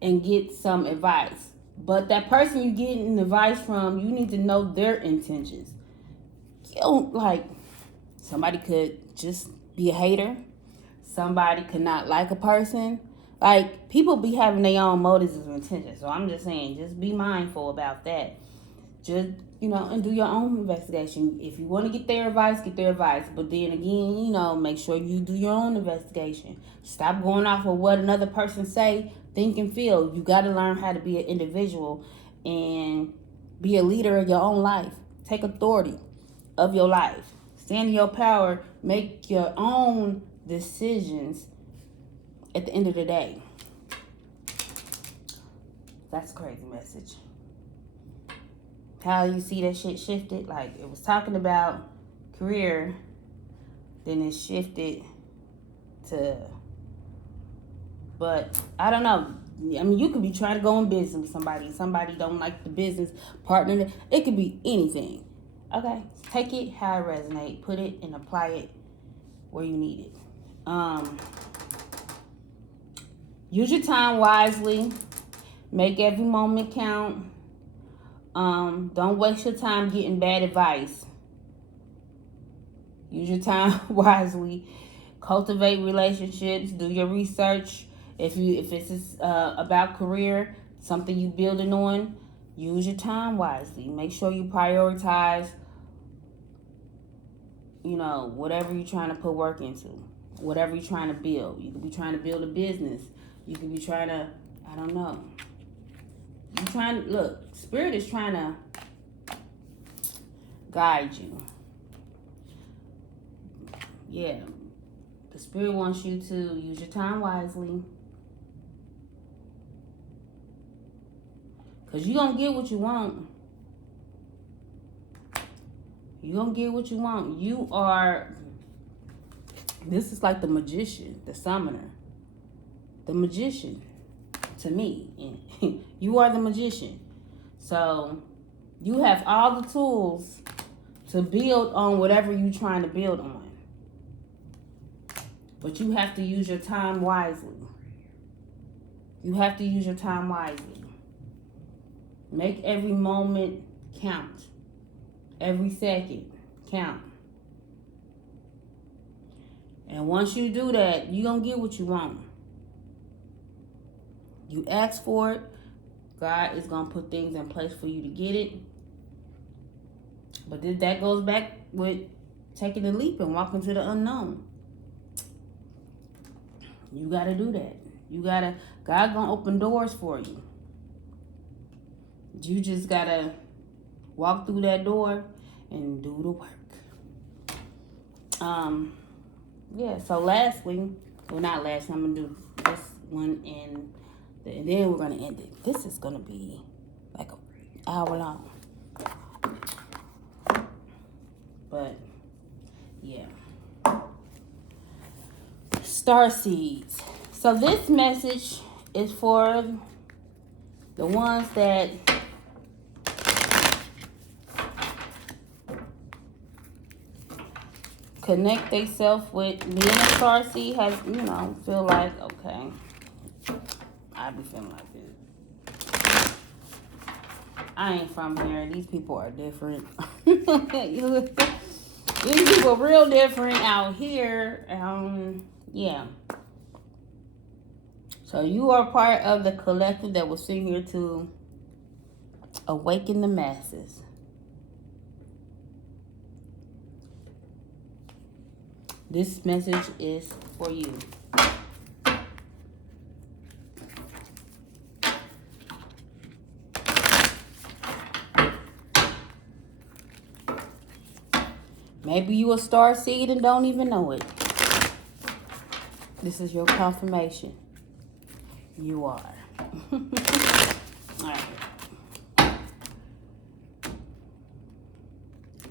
and get some advice. But that person you're getting advice from, you need to know their intentions. You don't, somebody could just be a hater. Somebody could not like a person. People be having their own motives and intentions. So I'm just saying, just be mindful about that. Just, and do your own investigation. If you want to get their advice, get their advice. But then again, make sure you do your own investigation. Stop going off of what another person say, think, and feel. You got to learn how to be an individual and be a leader of your own life. Take authority of your life. Stand in your power. Make your own decisions at the end of the day. That's a crazy message. How you see that shit shifted? It was talking about career, then it shifted to, but I don't know. I mean, you could be trying to go in business with somebody don't like the business partner. It could be anything. Okay, take it how it resonates, put it and apply it where you need it. Use your time wisely. Make every moment count. Don't waste your time getting bad advice. Use your time wisely. Cultivate relationships. Do your research. If it's about career, something you building on, use your time wisely. Make sure you prioritize, whatever you're trying to put work into, whatever you're trying to build. You could be trying to build a business. You could be trying to, I don't know. Spirit is trying to guide you. Yeah. The Spirit wants you to use your time wisely. Because you're going to get what you want. You're going to get what you want. This is like the magician, the summoner. The magician, to me. And you are the magician. So, you have all the tools to build on whatever you're trying to build on. But you have to use your time wisely. You have to use your time wisely. Make every moment count. Every second count. And once you do that, you're going to get what you want. You ask for it. God is going to put things in place for you to get it. But that goes back with taking the leap and walking to the unknown. You got to do that. God going to open doors for you. You just got to walk through that door and do the work. Yeah, so lastly, well, not last, I'm going to do this one and then we're going to end it. This is going to be like an hour long. But, yeah. Star seeds. So this message is for the ones that connect themselves with being a star seed, has, feel like, okay, I be feeling like this. I ain't from here. These people are different. These people real different out here. Yeah. So you are part of the collective that was sent here to awaken the masses. This message is for you. Maybe you a star seed and don't even know it. This is your confirmation. You are. All right.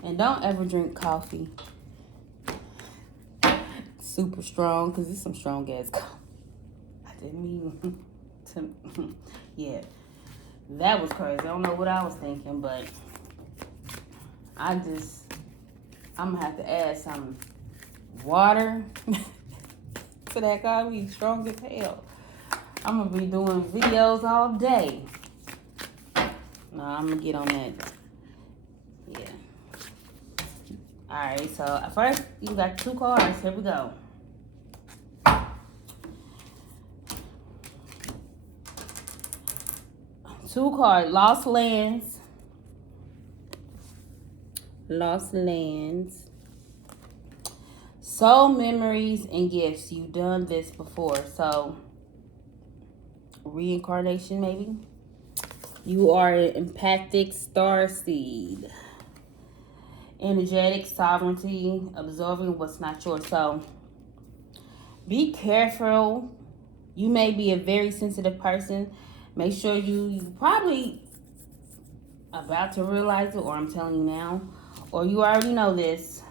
And don't ever drink coffee super strong, because it's some strong ass coffee. I didn't mean to. Yeah. That was crazy. I don't know what I was thinking, but I'm going to have to add some water to that coffee. Strong as hell. I'm going to be doing videos all day. No, I'm going to get on that. Yeah. Alright, so first you got 2 cards. Here we go. 2 cards. Lost lands. Lost lands. Soul memories and gifts. You've done this before. So, reincarnation maybe. You are an empathic star seed. Energetic sovereignty. Absorbing what's not yours. So, be careful. You may be a very sensitive person. Make sure you probably about to realize it, or I'm telling you now, or you already know this.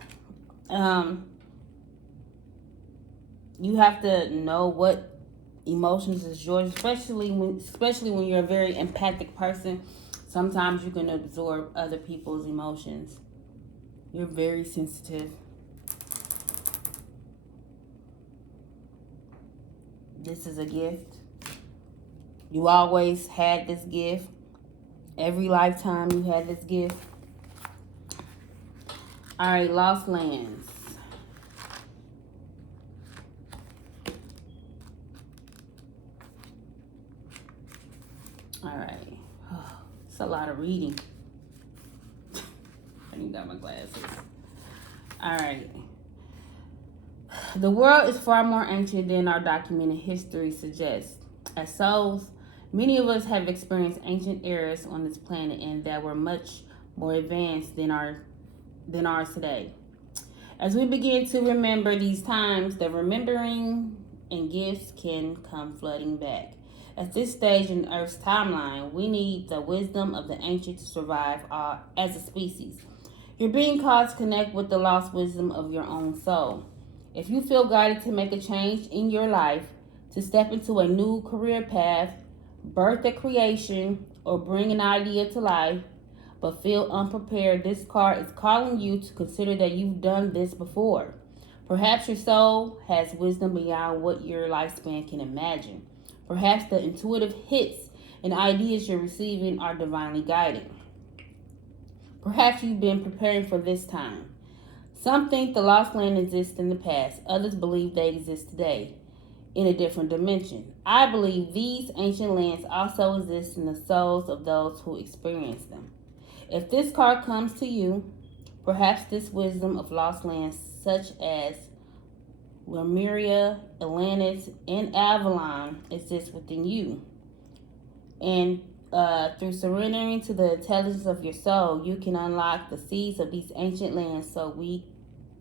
You have to know what emotions is yours, especially when you're a very empathic person. Sometimes you can absorb other people's emotions. You're very sensitive. This is a gift. You always had this gift. Every lifetime you had this gift. All right, lost lands. All right. Oh, it's a lot of reading. I ain't got my glasses. All right. The world is far more ancient than our documented history suggests. As souls, many of us have experienced ancient eras on this planet and that were much more advanced than ours today. As we begin to remember these times, the remembering and gifts can come flooding back. At this stage in Earth's timeline, we need the wisdom of the ancient to survive as a species. You're being called to connect with the lost wisdom of your own soul. If you feel guided to make a change in your life, to step into a new career path, birth a creation, or bring an idea to life, but feel unprepared, this card is calling you to consider that you've done this before. Perhaps your soul has wisdom beyond what your lifespan can imagine. Perhaps the intuitive hits and ideas you're receiving are divinely guided. Perhaps you've been preparing for this time. Some think the lost land exists in the past. Others believe they exist today in a different dimension. I believe these ancient lands also exist in the souls of those who experience them. If this card comes to you, perhaps this wisdom of lost lands such as Lemuria, Atlantis, and Avalon exists within you. And through surrendering to the intelligence of your soul, you can unlock the seeds of these ancient lands so we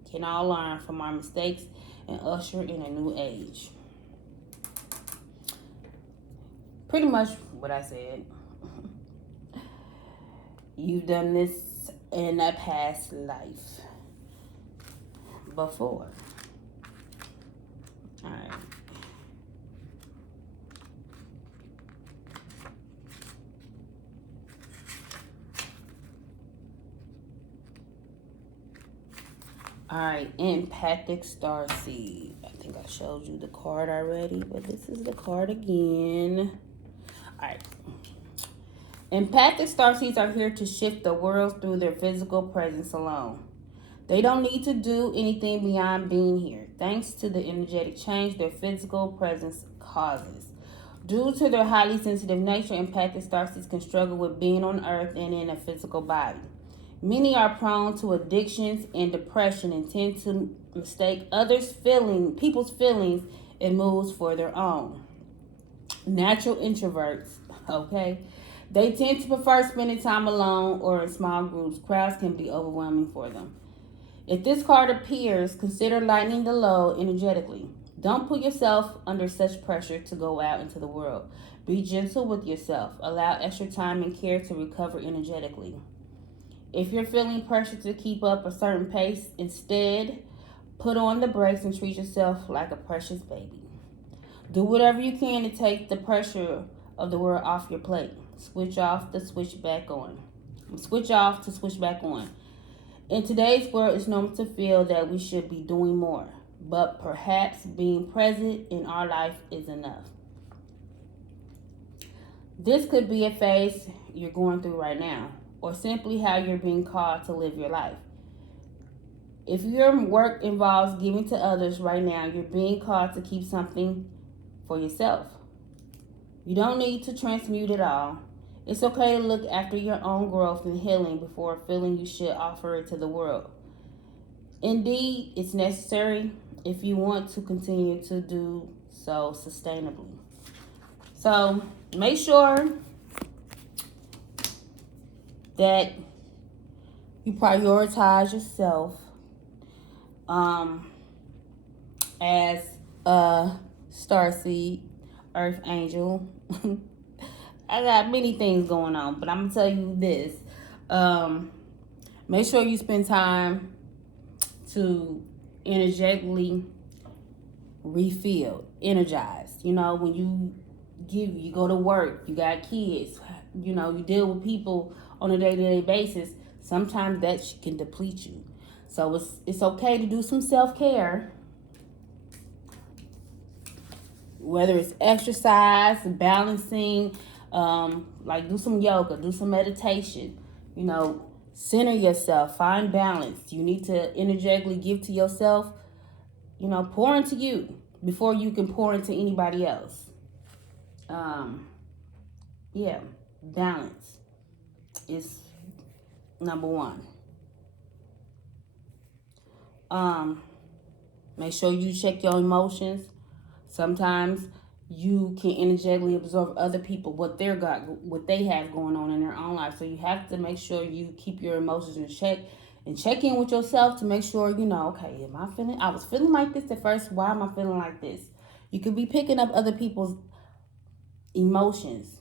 can all learn from our mistakes and usher in a new age. Pretty much what I said. You've done this in a past life before. All right. All right, empathic starseed. I think I showed you the card already, but this is the card again. All right. Empathic starseeds are here to shift the world through their physical presence alone. They don't need to do anything beyond being here, thanks to the energetic change their physical presence causes. Due to their highly sensitive nature, empathic starseeds can struggle with being on Earth and in a physical body. Many are prone to addictions and depression and tend to mistake people's feelings and moods for their own. Natural introverts, okay? They tend to prefer spending time alone or in small groups. Crowds can be overwhelming for them. If this card appears, consider lightening the load energetically. Don't put yourself under such pressure to go out into the world. Be gentle with yourself. Allow extra time and care to recover energetically. If you're feeling pressure to keep up a certain pace, instead, put on the brakes and treat yourself like a precious baby. Do whatever you can to take the pressure of the world off your plate. Switch off to switch back on. Switch off to switch back on. In today's world, it's normal to feel that we should be doing more, but perhaps being present in our life is enough. This could be a phase you're going through right now, or simply how you're being called to live your life. If your work involves giving to others right now, you're being called to keep something for yourself. You don't need to transmute it all. It's okay to look after your own growth and healing before feeling you should offer it to the world. Indeed, it's necessary if you want to continue to do so sustainably. So make sure that you prioritize yourself as a starseed, earth angel. I got many things going on, but I'm gonna tell you this. Make sure you spend time to energetically refill, energized. You know, when you go to work, you got kids, you know, you deal with people on a day-to-day basis. Sometimes that can deplete you. So it's okay to do some self-care. Whether it's exercise, balancing, like do some yoga, do some meditation, you know, center yourself, find balance. You need to energetically give to yourself, you know, pour into you before you can pour into anybody else. Yeah, balance is number one. Make sure you check your emotions. Sometimes you can energetically absorb other people, what they have going on in their own life. So you have to make sure you keep your emotions in check and check in with yourself to make sure you know, okay, I was feeling like this at first. Why am I feeling like this? You could be picking up other people's emotions.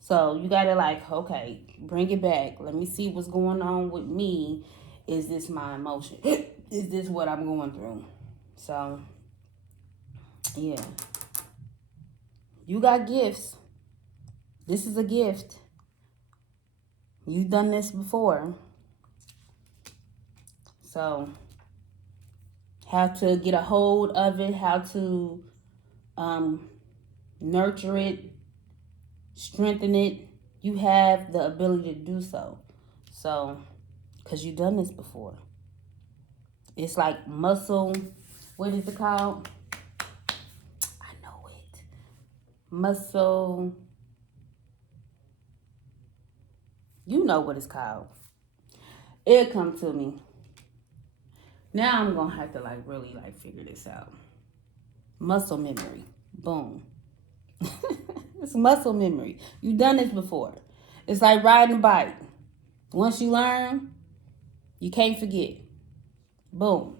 So you gotta okay, bring it back. Let me see what's going on with me. Is this my emotion? Is this what I'm going through? So yeah. You got gifts. This is a gift. You've done this before. So how to get a hold of it, how to nurture it, strengthen it. You have the ability to do so. So, because you've done this before. It's like muscle, what is it called? I know it. Muscle, you know what it's called. It come to me. Now I'm gonna have to like really like figure this out. Muscle memory. Boom. It's muscle memory. You've done this before. It's like riding a bike. Once you learn, you can't forget. Boom.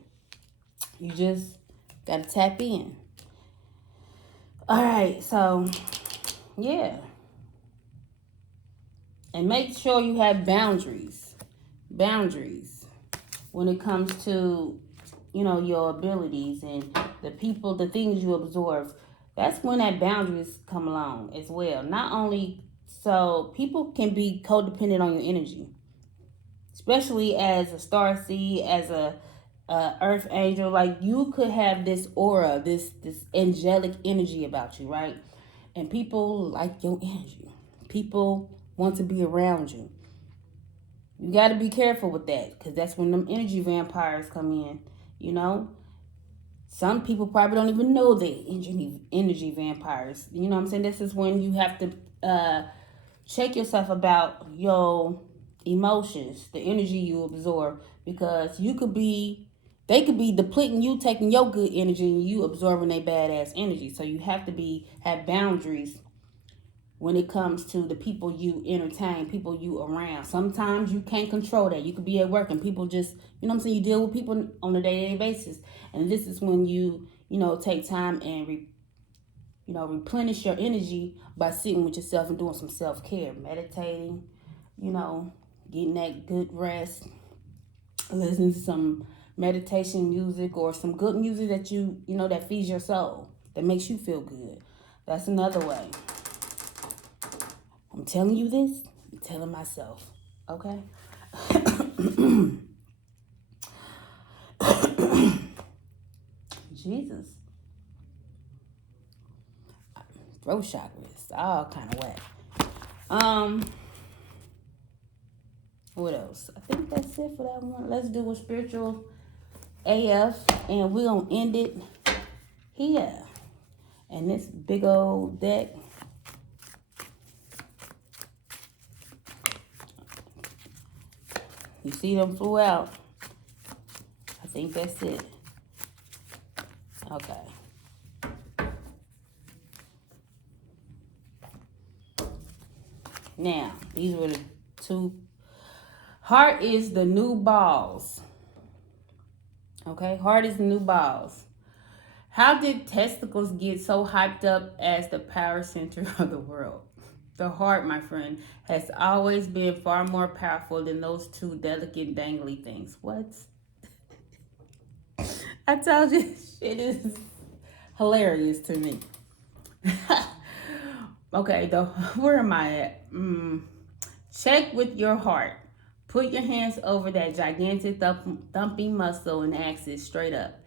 You just gotta tap in. All right, so yeah. And make sure you have boundaries. Boundaries when it comes to, your abilities and the people, the things you absorb. That's when that boundaries come along as well. Not only so people can be codependent on your energy, especially as a star seed, as a earth angel. Like you could have this aura, this angelic energy about you, right? And people like your energy. People want to be around you. You got to be careful with that because that's when them energy vampires come in. You know, some people probably don't even know they energy vampires. You know what I'm saying? This is when you have to check yourself about your emotions, the energy you absorb, because they could be depleting you, taking your good energy, and you absorbing their badass energy. So you have to have boundaries when it comes to the people you entertain, people you around. Sometimes you can't control that. You could be at work and people just, you deal with people on a day-to-day basis. And this is when you take time and replenish your energy by sitting with yourself and doing some self-care, meditating, getting that good rest, listening to some meditation music or some good music that that feeds your soul, that makes you feel good. That's another way. I'm telling you this, I'm telling myself, okay? Jesus. Throat chakra is all kind of whack. What else? I think that's it for that one. Let's do a spiritual AF, and we're going to end it here. And this big old deck. You see them flew out. I think that's it. Okay. Now, these were the two. Heart is the new balls. Okay, heart is the new balls. How did testicles get so hyped up as the power center of the world? The heart, my friend, has always been far more powerful than those two delicate dangly things. What? I told you, shit is hilarious to me. Okay, though, where am I at? Check with your heart. Put your hands over that gigantic thumping muscle and ask it straight up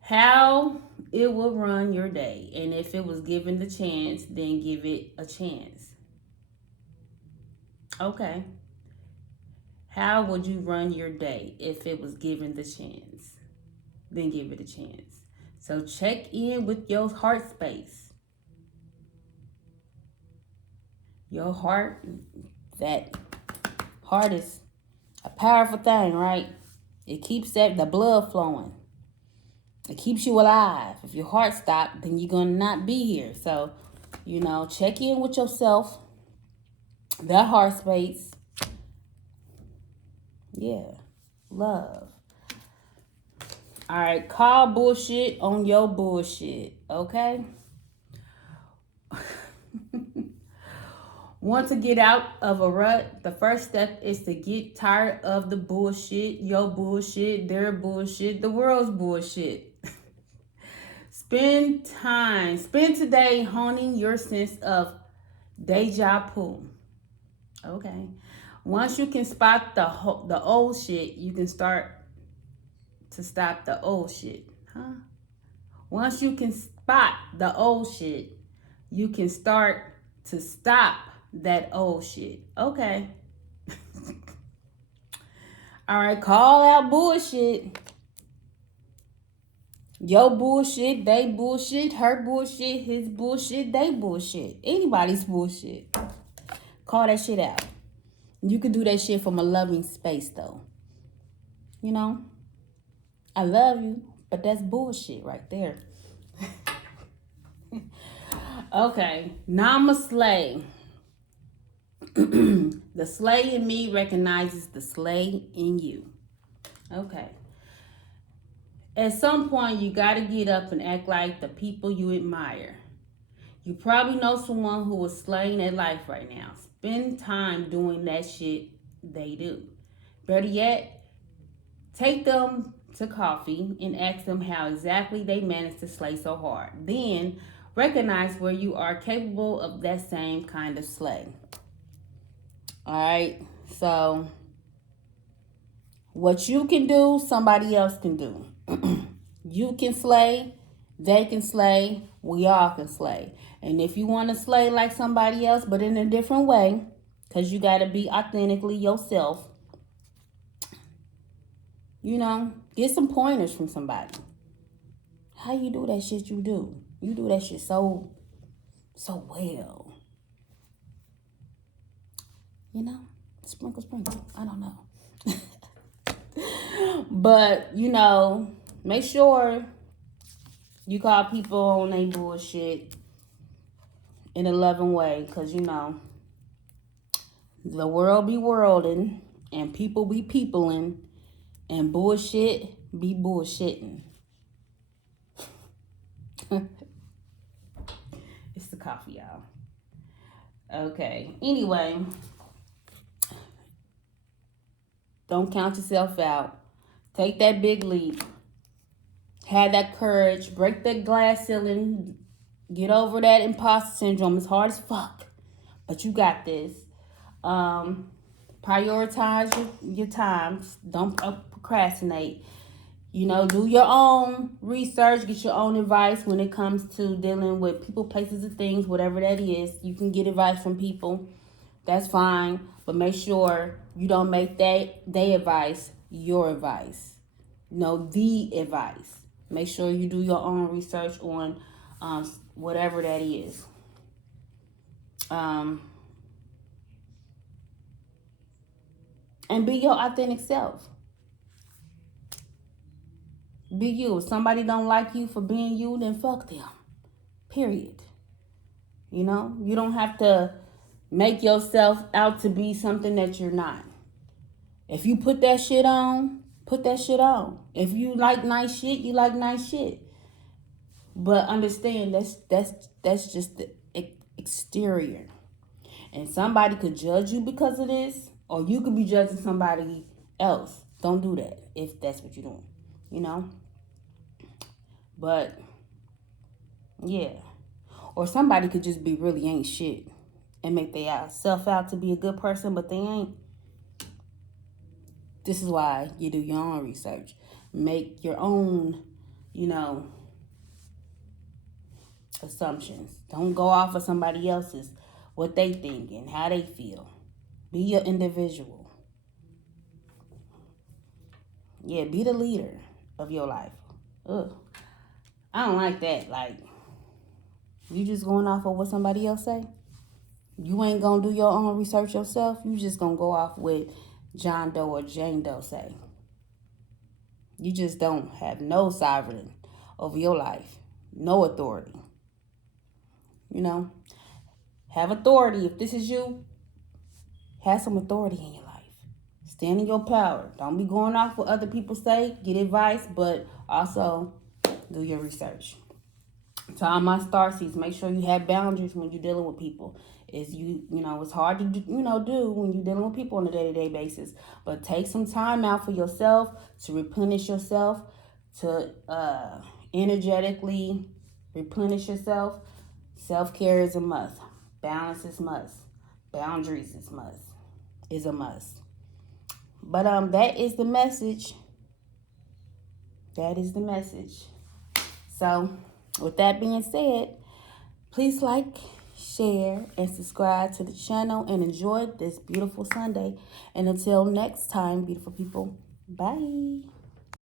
how it will run your day. And if it was given the chance, then give it a chance. Okay. How would you run your day if it was given the chance? Then give it a chance. So check in with your heart space. Your heart, that heart is a powerful thing, right? It keeps the blood flowing. It keeps you alive. If your heart stopped, then you're going to not be here. So, check in with yourself. That heart space. Yeah. Love. All right. Call bullshit on your bullshit. Okay? Want to get out of a rut? The first step is to get tired of the bullshit, your bullshit, their bullshit, the world's bullshit. Spend today honing your sense of deja vu. Okay. Once you can spot the old shit, you can start to stop the old shit. Once you can spot the old shit, you can start to stop that old shit. Okay. All right, call out bullshit. Your bullshit, they bullshit, her bullshit, his bullshit, they bullshit. Anybody's bullshit. Call that shit out. You can do that shit from a loving space, though. You know? I love you, but that's bullshit right there. Okay, now I'm a slay. The slay in me recognizes the slay in you. Okay. At some point, you got to get up and act like the people you admire. You probably know someone who is slaying their life right now. Spend time doing that shit they do. Better yet, take them to coffee and ask them how exactly they managed to slay so hard. Then, recognize where you are capable of that same kind of slay. All right, so what you can do, somebody else can do. You can slay, they can slay, we all can slay. And if you want to slay like somebody else, but in a different way, because you got to be authentically yourself, you know, get some pointers from somebody. How you do that shit you do? You do that shit so well. You know? Sprinkle. I don't know. But, you know, make sure you call people on their bullshit in a loving way. Because, you know, the world be worlding and people be peopling and bullshit be bullshitting. It's the coffee, y'all. Okay. Anyway, don't count yourself out. Take that big leap. Have that courage. Break that glass ceiling. Get over that imposter syndrome. It's hard as fuck, but you got this. Prioritize your times. Don't procrastinate. You know, do your own research. Get your own advice when it comes to dealing with people, places, and things, whatever that is. You can get advice from people. That's fine. But make sure you don't make their advice your advice. No, the advice. Make sure you do your own research on whatever that is. And be your authentic self. Be you. If somebody don't like you for being you, then fuck them. Period. You know? You don't have to make yourself out to be something that you're not. If you put that shit on, put that shit on. If you like nice shit, you like nice shit. But understand that's just the exterior. And somebody could judge you because of this, or you could be judging somebody else. Don't do that if that's what you're doing, you know? But, yeah. Or somebody could just be really ain't shit and make their self out to be a good person, but they ain't. This is why you do your own research. Make your own, you know, assumptions. Don't go off of somebody else's, what they think and how they feel. Be your individual. Yeah, be the leader of your life. Ugh. I don't like that. Like, you just going off of what somebody else say? You ain't gonna do your own research yourself? You just gonna go off with John Doe or Jane Doe say? You just don't have no sovereignty over your life. No authority. You know? Have authority. If this is you, have some authority in your life. Stand in your power. Don't be going off what other people say. Get advice, but also do your research. To all my starseeds, make sure you have boundaries when you're dealing with people. It's it's hard to do when you're dealing with people on a day-to-day basis. But take some time out for yourself to replenish yourself, to energetically replenish yourself. Self-care is a must. Balance is must. Boundaries is a must. But that is the message. That is the message. So With that being said, please like, share, and subscribe to the channel and enjoy this beautiful Sunday. And until next time, beautiful people, bye.